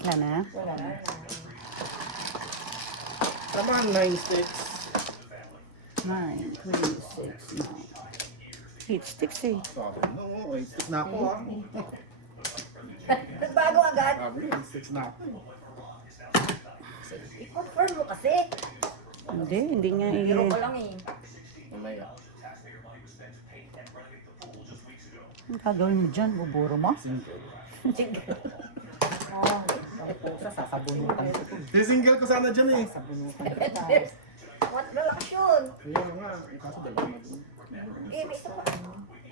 Wala na. Wala na. Tama, 9-6. 9, 3, 6, 9. Heat sticks eh. Sabi, no, 8-6 na ako ah. Nagbago agad. Sabi, 8-6 na ako. I-confirm mo kasi. Hindi nga Biro eh. ko lang eh. Mamaya. Ang gagawin mo dyan? Buburo mo? Oh, ang pusa, sasabunutan ko ito. Single ko sana dyan eh. Sasabunutan kita. What relax yun? Kaya nga, kaso dalawa na dun. Eh, may isa pa.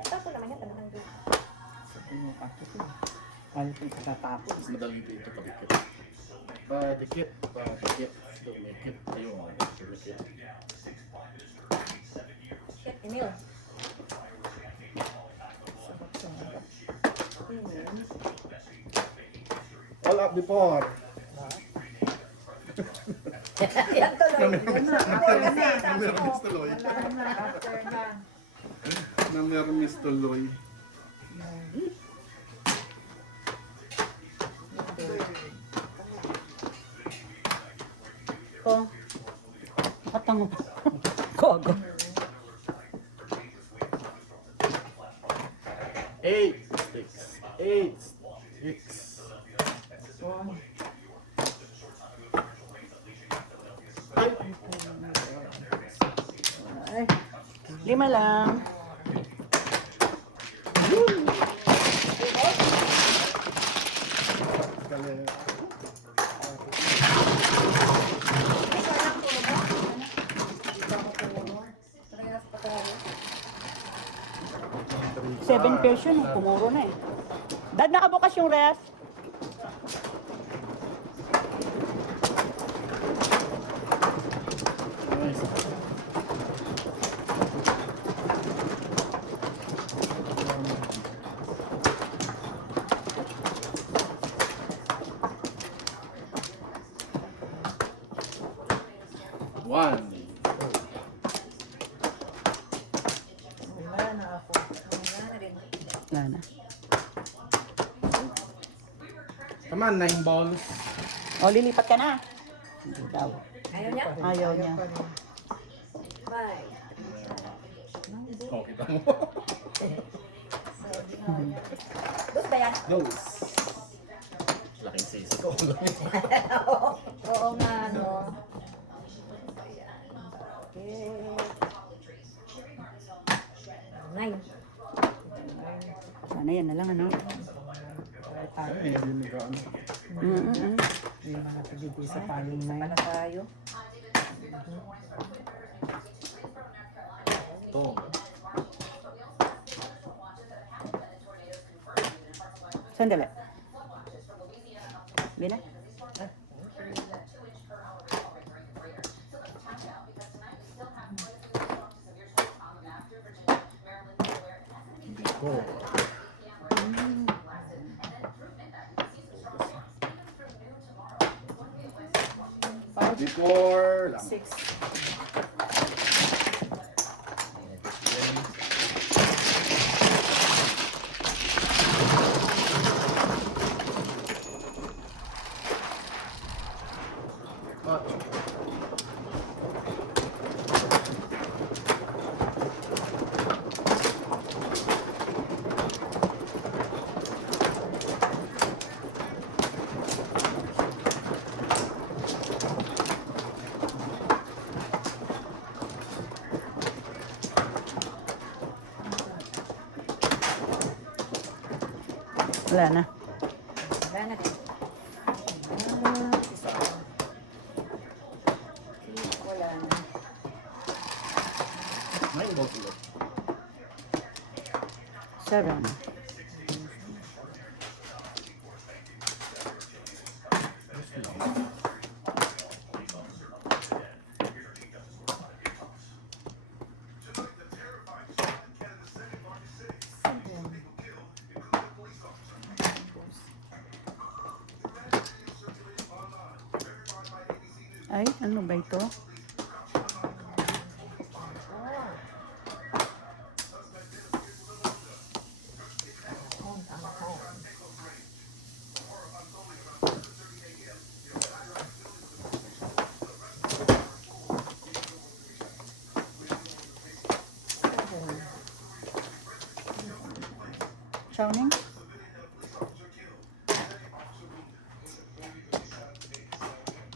Tapo naman yan, talagang doon. Sasabunutan ko ito. Ano ito katatapos? Mas madali dito pagkikit. Padikit, padikit. Dumikit. Ayun, dumikit. Shit, Emil. All up before. Yan tuloy. Yan na, Ako after kasi, na. sabi ko. Miss tuloy. Wala na, after na. Namirmis tuloy. Ko. Nakatango pa. Kogo. 8-6. 8-6. Oh, Ay. 5 lang. Kaya, Parehas pa tayo. 7 pairs yun. Pumuro na eh. Dad, nakabukas yung ref. nice. One. wala na ako. Wala na rin. Wala na. Come on, 9 balls. O, lilipat ka na. Hindi daw. Ayaw niya? Ayaw niya. pa rin. Bye. Oh, kita mo. Dos ba yan? Close. Laking sisi ko. Oo nga, no. Okay. 9. Sana yan na lang, ano? Wala tayo. Ay, hindi ka ano. Hindi naman natin dito sa paling na Pala yun. tayo. Ito. Sandali. Bila? Go. Before lang. 6. Wala na. Wala na rin. Wala na. 9 balls ulit. 7. Ay, ano ba ito? Home ang home. Chowning?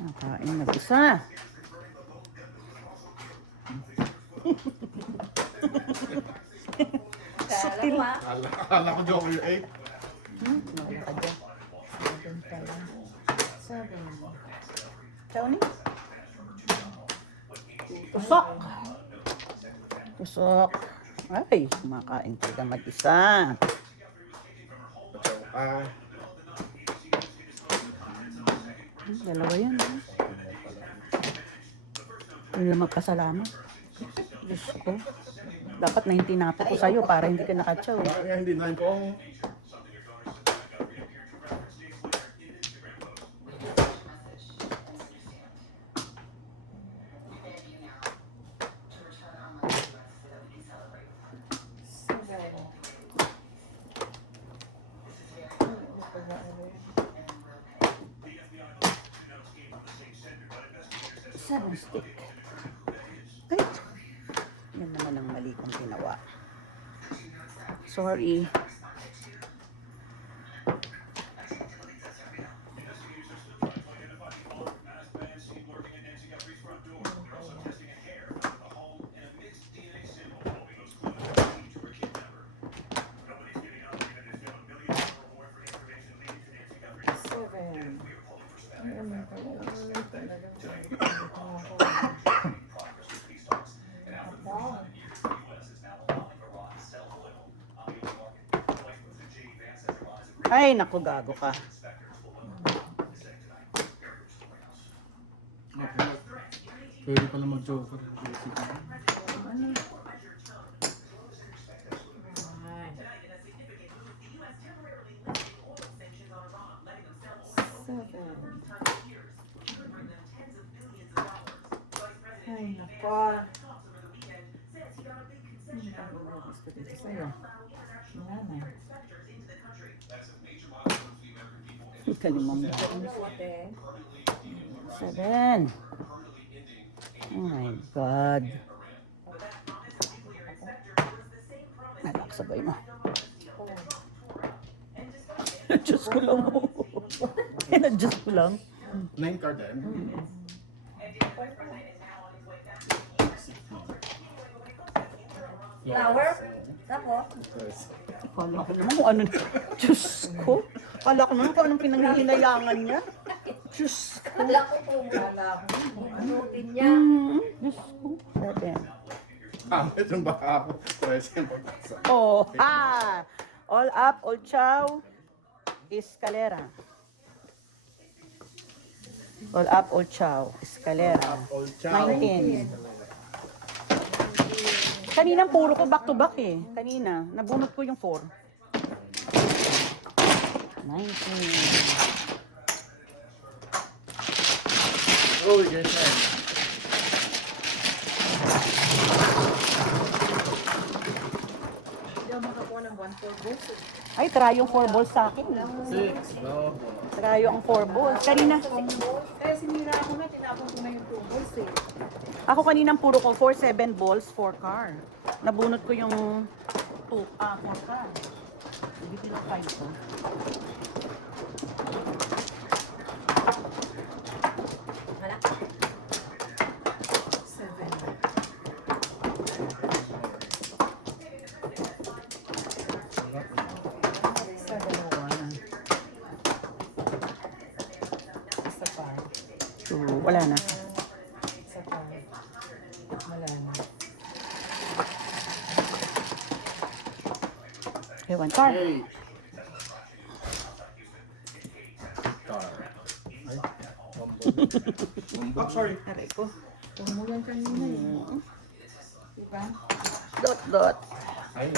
Nakain na isa. Kala mo ah. Akala ko Joker 8. Wala ka dyan. 7 pala. 7. Chowning? Tusok! Tusok. Ay, kumakain talaga mag-isa. Ah, Dalawa yan. Hindi lang magpasalamat. Diyos ko. Dapat na hindi napo ko sa'yo para hindi ka nakatsaw. bakit nga hindi 9 po? Seven stick. Ay! Yan naman ang mali kong ginawa. Sorry. Ay, naku, gago ka. Okay. Pwede pala mag-Joker. Ay, nako. Gusto dito sa'yo. Wala na. Kalimang na. Ate. 7. Oh my God. Alak, sabay mo. Diyos ko lang. Diyos ko lang. 9 card din. Flower? Tapos? Kala ko naman kung ano. Diyos ko. Kala ko naman kung anong pinanghihinayangan niya. Diyos ko. Kala ko kung Wala ko. anutin niya. Diyos ko. 7. Ah, ito baka ako. Present pag-asa. Oh, ha! All up, all chow. Escalera. All up, all chow. Escalera. All chow. 19. Kaninang puro ko back to back eh. Kanina, nabunot ko yung 4. 19. Oh, yes, sir. Hindi ako makakuha ng 1-4 balls. Ay, try yung 4 balls sa akin. 6. No. Try yung 4 balls. Kanina, Kaya sinira ako na, tinapon ko na yung 2 balls eh. ako kaninang puro ko 4, 7 balls, 4 car. Nabunot ko yung 4 car. Hindi ko 5 ko. Wala. 7. Isa pa. So, wala na. Isa pa. Wala na. Okay, 1 car. Hey. Car. Ay. Oh, sorry. Aray ko. Tumulan kanina eh. Diba? Dot, dot. Ay.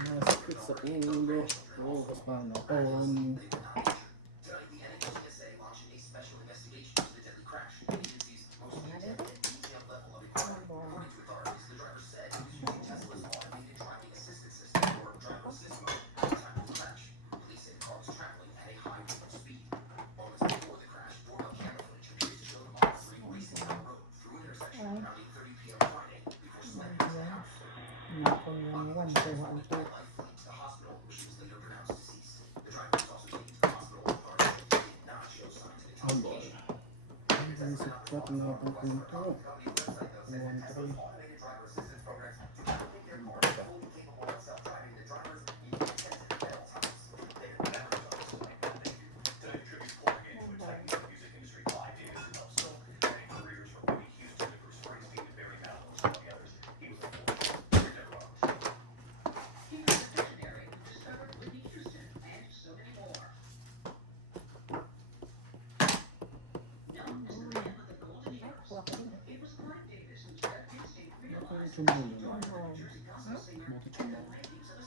Masakit sa ulo. Oh. paano? Isip ko at napupunto. 1-3.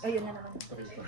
Ayun na naman. Isip ka.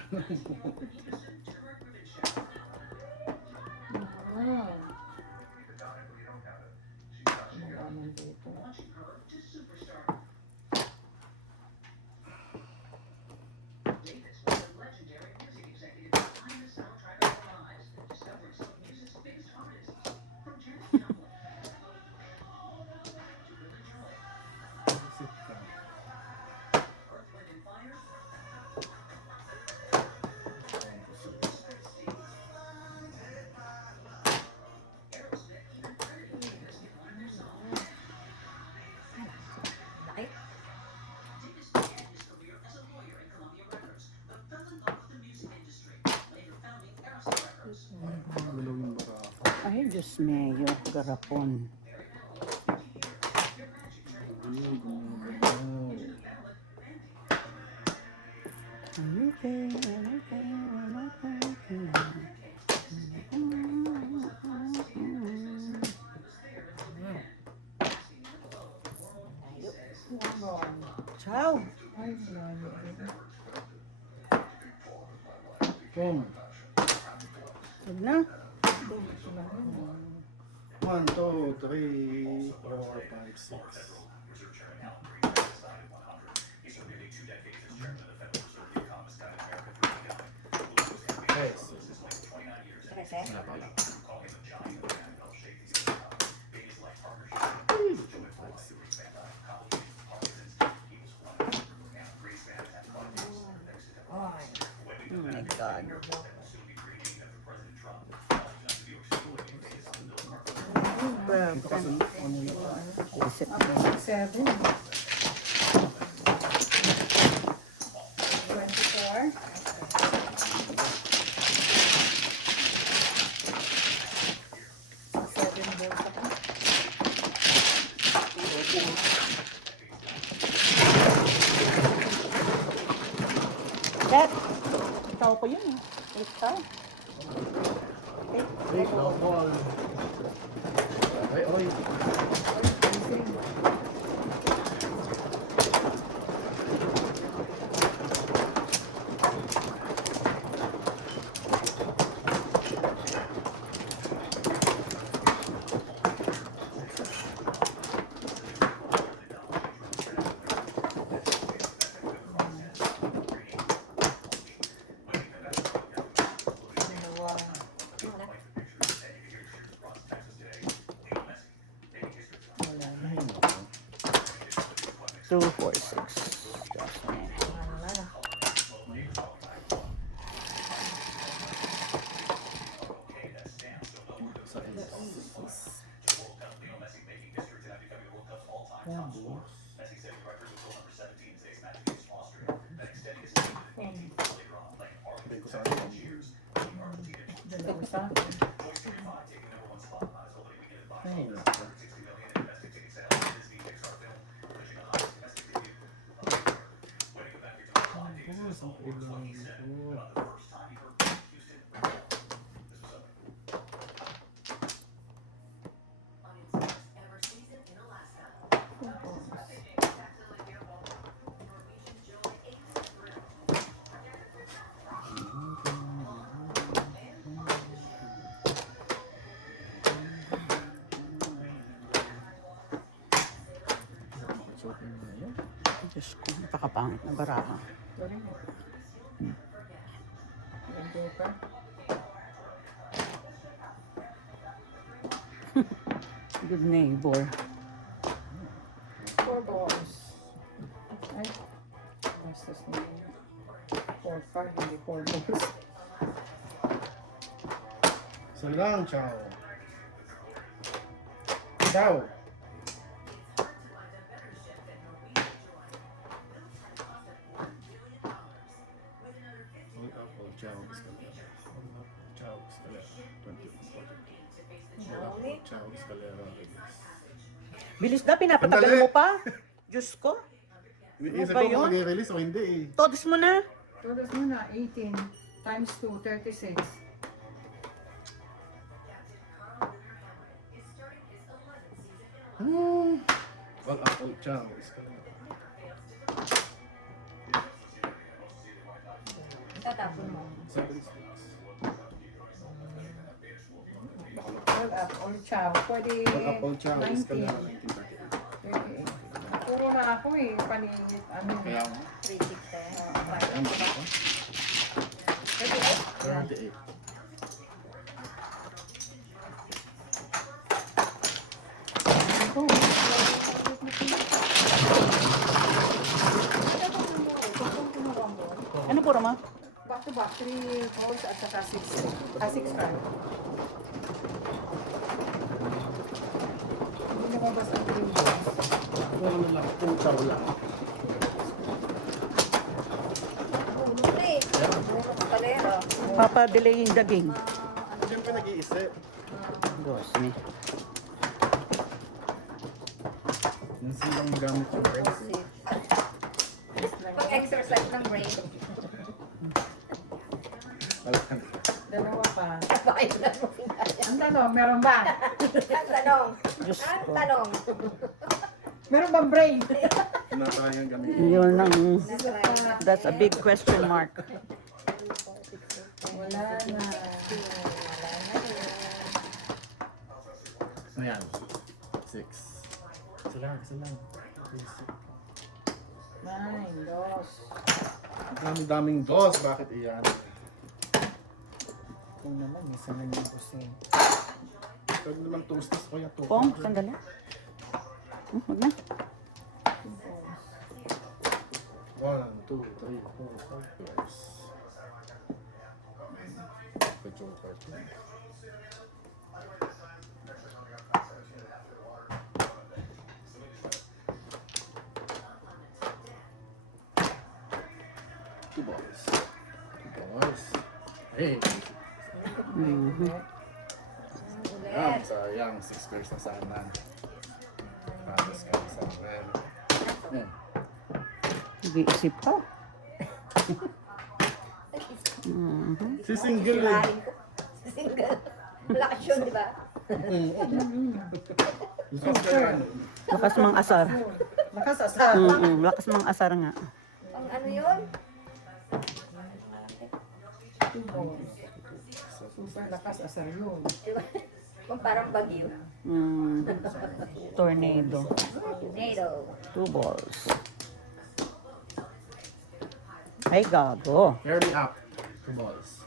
Laki. Gulaw yung barako. Ay, Diyos mayo, garapon. Ciao. Boom. Huwag na. 1, 2, 3, 4, 5, 6. Yes. Trece. Oh my God. Isip mo. 7. 24. Dad, ikaw ko yun eh. Ikaw. Take the ball. Ay, oy. Two, 4, 6. Just me. Sabi ko sa akin. Dalawa sa akin. Ay, naku. Ang ulan dito. Diyos ko, napakapangit na baraha. Sorry. Hindi pa. Good neighbor. 4 balls. Ay. Bastos na yun. 4 card, hindi 4 balls. Isa lang, ciao. Ciao. All up, all ciao, escalera. All up, ciao, escalera. 20, 40. All up, all ciao, escalera. Bilis na, pinapatagal Sandali. mo pa. Diyos ko. Iisip ba ko yun? kung mag-release o hindi eh. Todos mo na. Todos muna, 18 times 2, 36. All up, all ciao, escalera. Tatapon mo. 7 sticks. All up, all chow. Pwede All up, all ciao, 19. escalera. 1938. 38. Puro na ako eh, paningit. Ano Kaya nga. 3, 6, Ayan ba ako? 38. Ano po, Rama? Back to back, 3 balls at saka 6 card. Hindi na mabas ang 3 balls. Ano lang, 2 ciao lang. Bunot eh. Bunot kalera. Papa-delay yung daging. Siyempre nag-iisip. Diyos me. Minsan lang magamit yung brains eh. Pag-exercise ng brain. Dalawa pa. Bakit na mo pinaya? Ang tanong, meron ba? Ang tanong. Diyos Ang ko. tanong. Meron bang brain? Tinatayang gamitin. Yun ang, that's a big question mark. Wala na. Ayan. 6. Isa lang. 9, dos. Dami-daming dos. Bakit iyan? Kung naman, isa na yung kusing. Pwede naman toasties ko yan. Pong, sandali. Huwag na. 1, 2, 3, 4, 5 guys. The Joker. Two balls. Hey! Yan, sayang. 6 squares na sana. Tapos kami sa red. Yan. Nag-iisip pa. Si single eh. Si single. Lakas yun, di ba? Lakas mang asar. Lakas asal. Lakas mang asar nga. Ang ano yun? Super lakas asal yun. Di ba? Kung parang bagyo. Tornado. Tornado. 2 balls. Ay, gago. Carry up. 2 balls.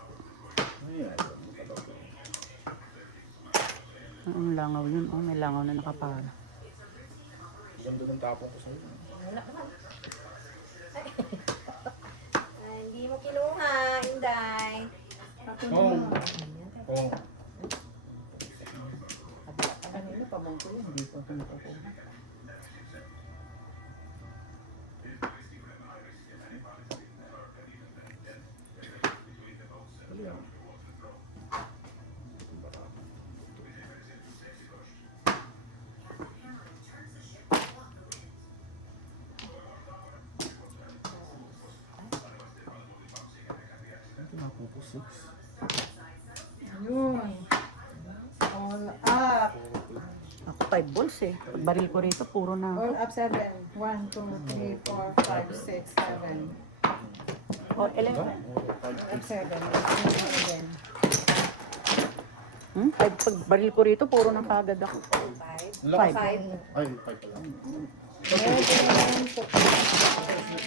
Ayan. Ang langaw yun. Oh, may langaw na nakapara. Ganda ng tapong ko sa'yo. Wala naman. Ay, hindi mo kinuha, Inday. Kong. Kong. Kanina pa bang ko yun? Hindi ko pinta ko. Ito na po 6. Yun. All up. Ako 5 balls eh. Pag baril ko rito, puro na. All up 7. 1, 2, 3, 4, 5, 6, 7. Oh, 11. All up 7. Again. Pag baril ko rito, puro na kagad ako. 5. Lakas. 5. Ay, 5 pa lang. 11 sa 4.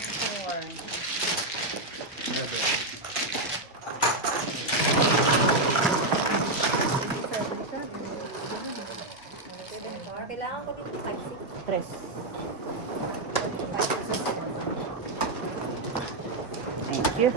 Kailangan ko dito 5, 6. 3. Thank you.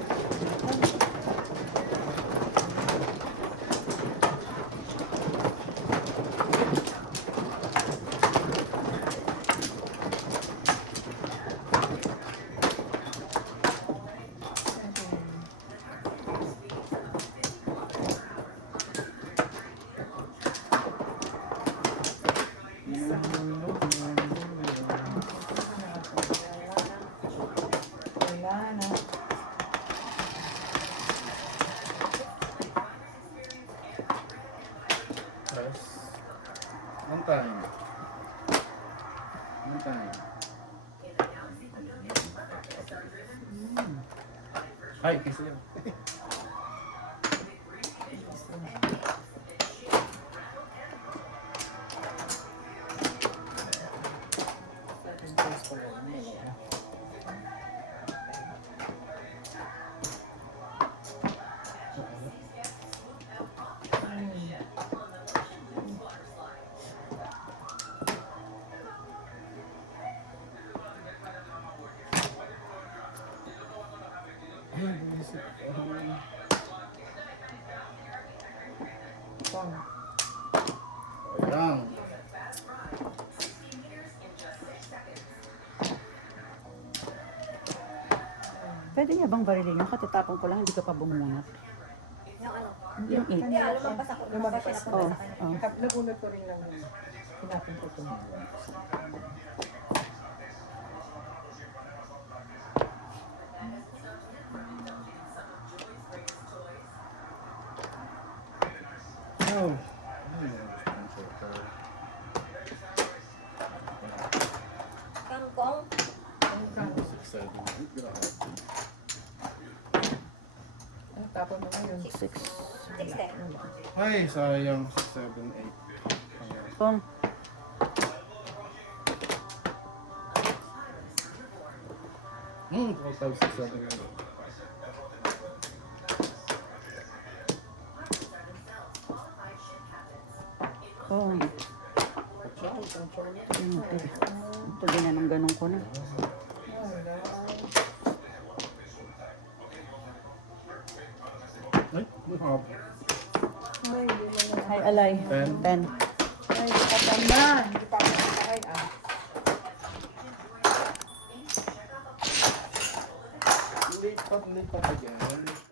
Wala na. Yes. One time. One time. Ay, kasi yun. Ay, bumisip. Pang. Ayan. Pwede niya bang barilin yung katatapon ko lang, hindi ka pa bumunot? Yung ano? Yung 8. Hindi, lumagpas ako. Lumagpas siya Oh, napunta sa kanya. oh. Nagulat ko rin lang. Hinapin ko ito. No. Kangkong. Ano, tapon mo ngayon? 6. 6, 10. Ay, sayang. 6, 7, 8. Kung Total 6, 7, 8. kung ito ganyan ang ganun ko na. Ay, mahab. Ay, hindi mo na. Hi, Alay. 10. 10. Ay, katamnan. Hindi pa ako nakakain. Lipat again.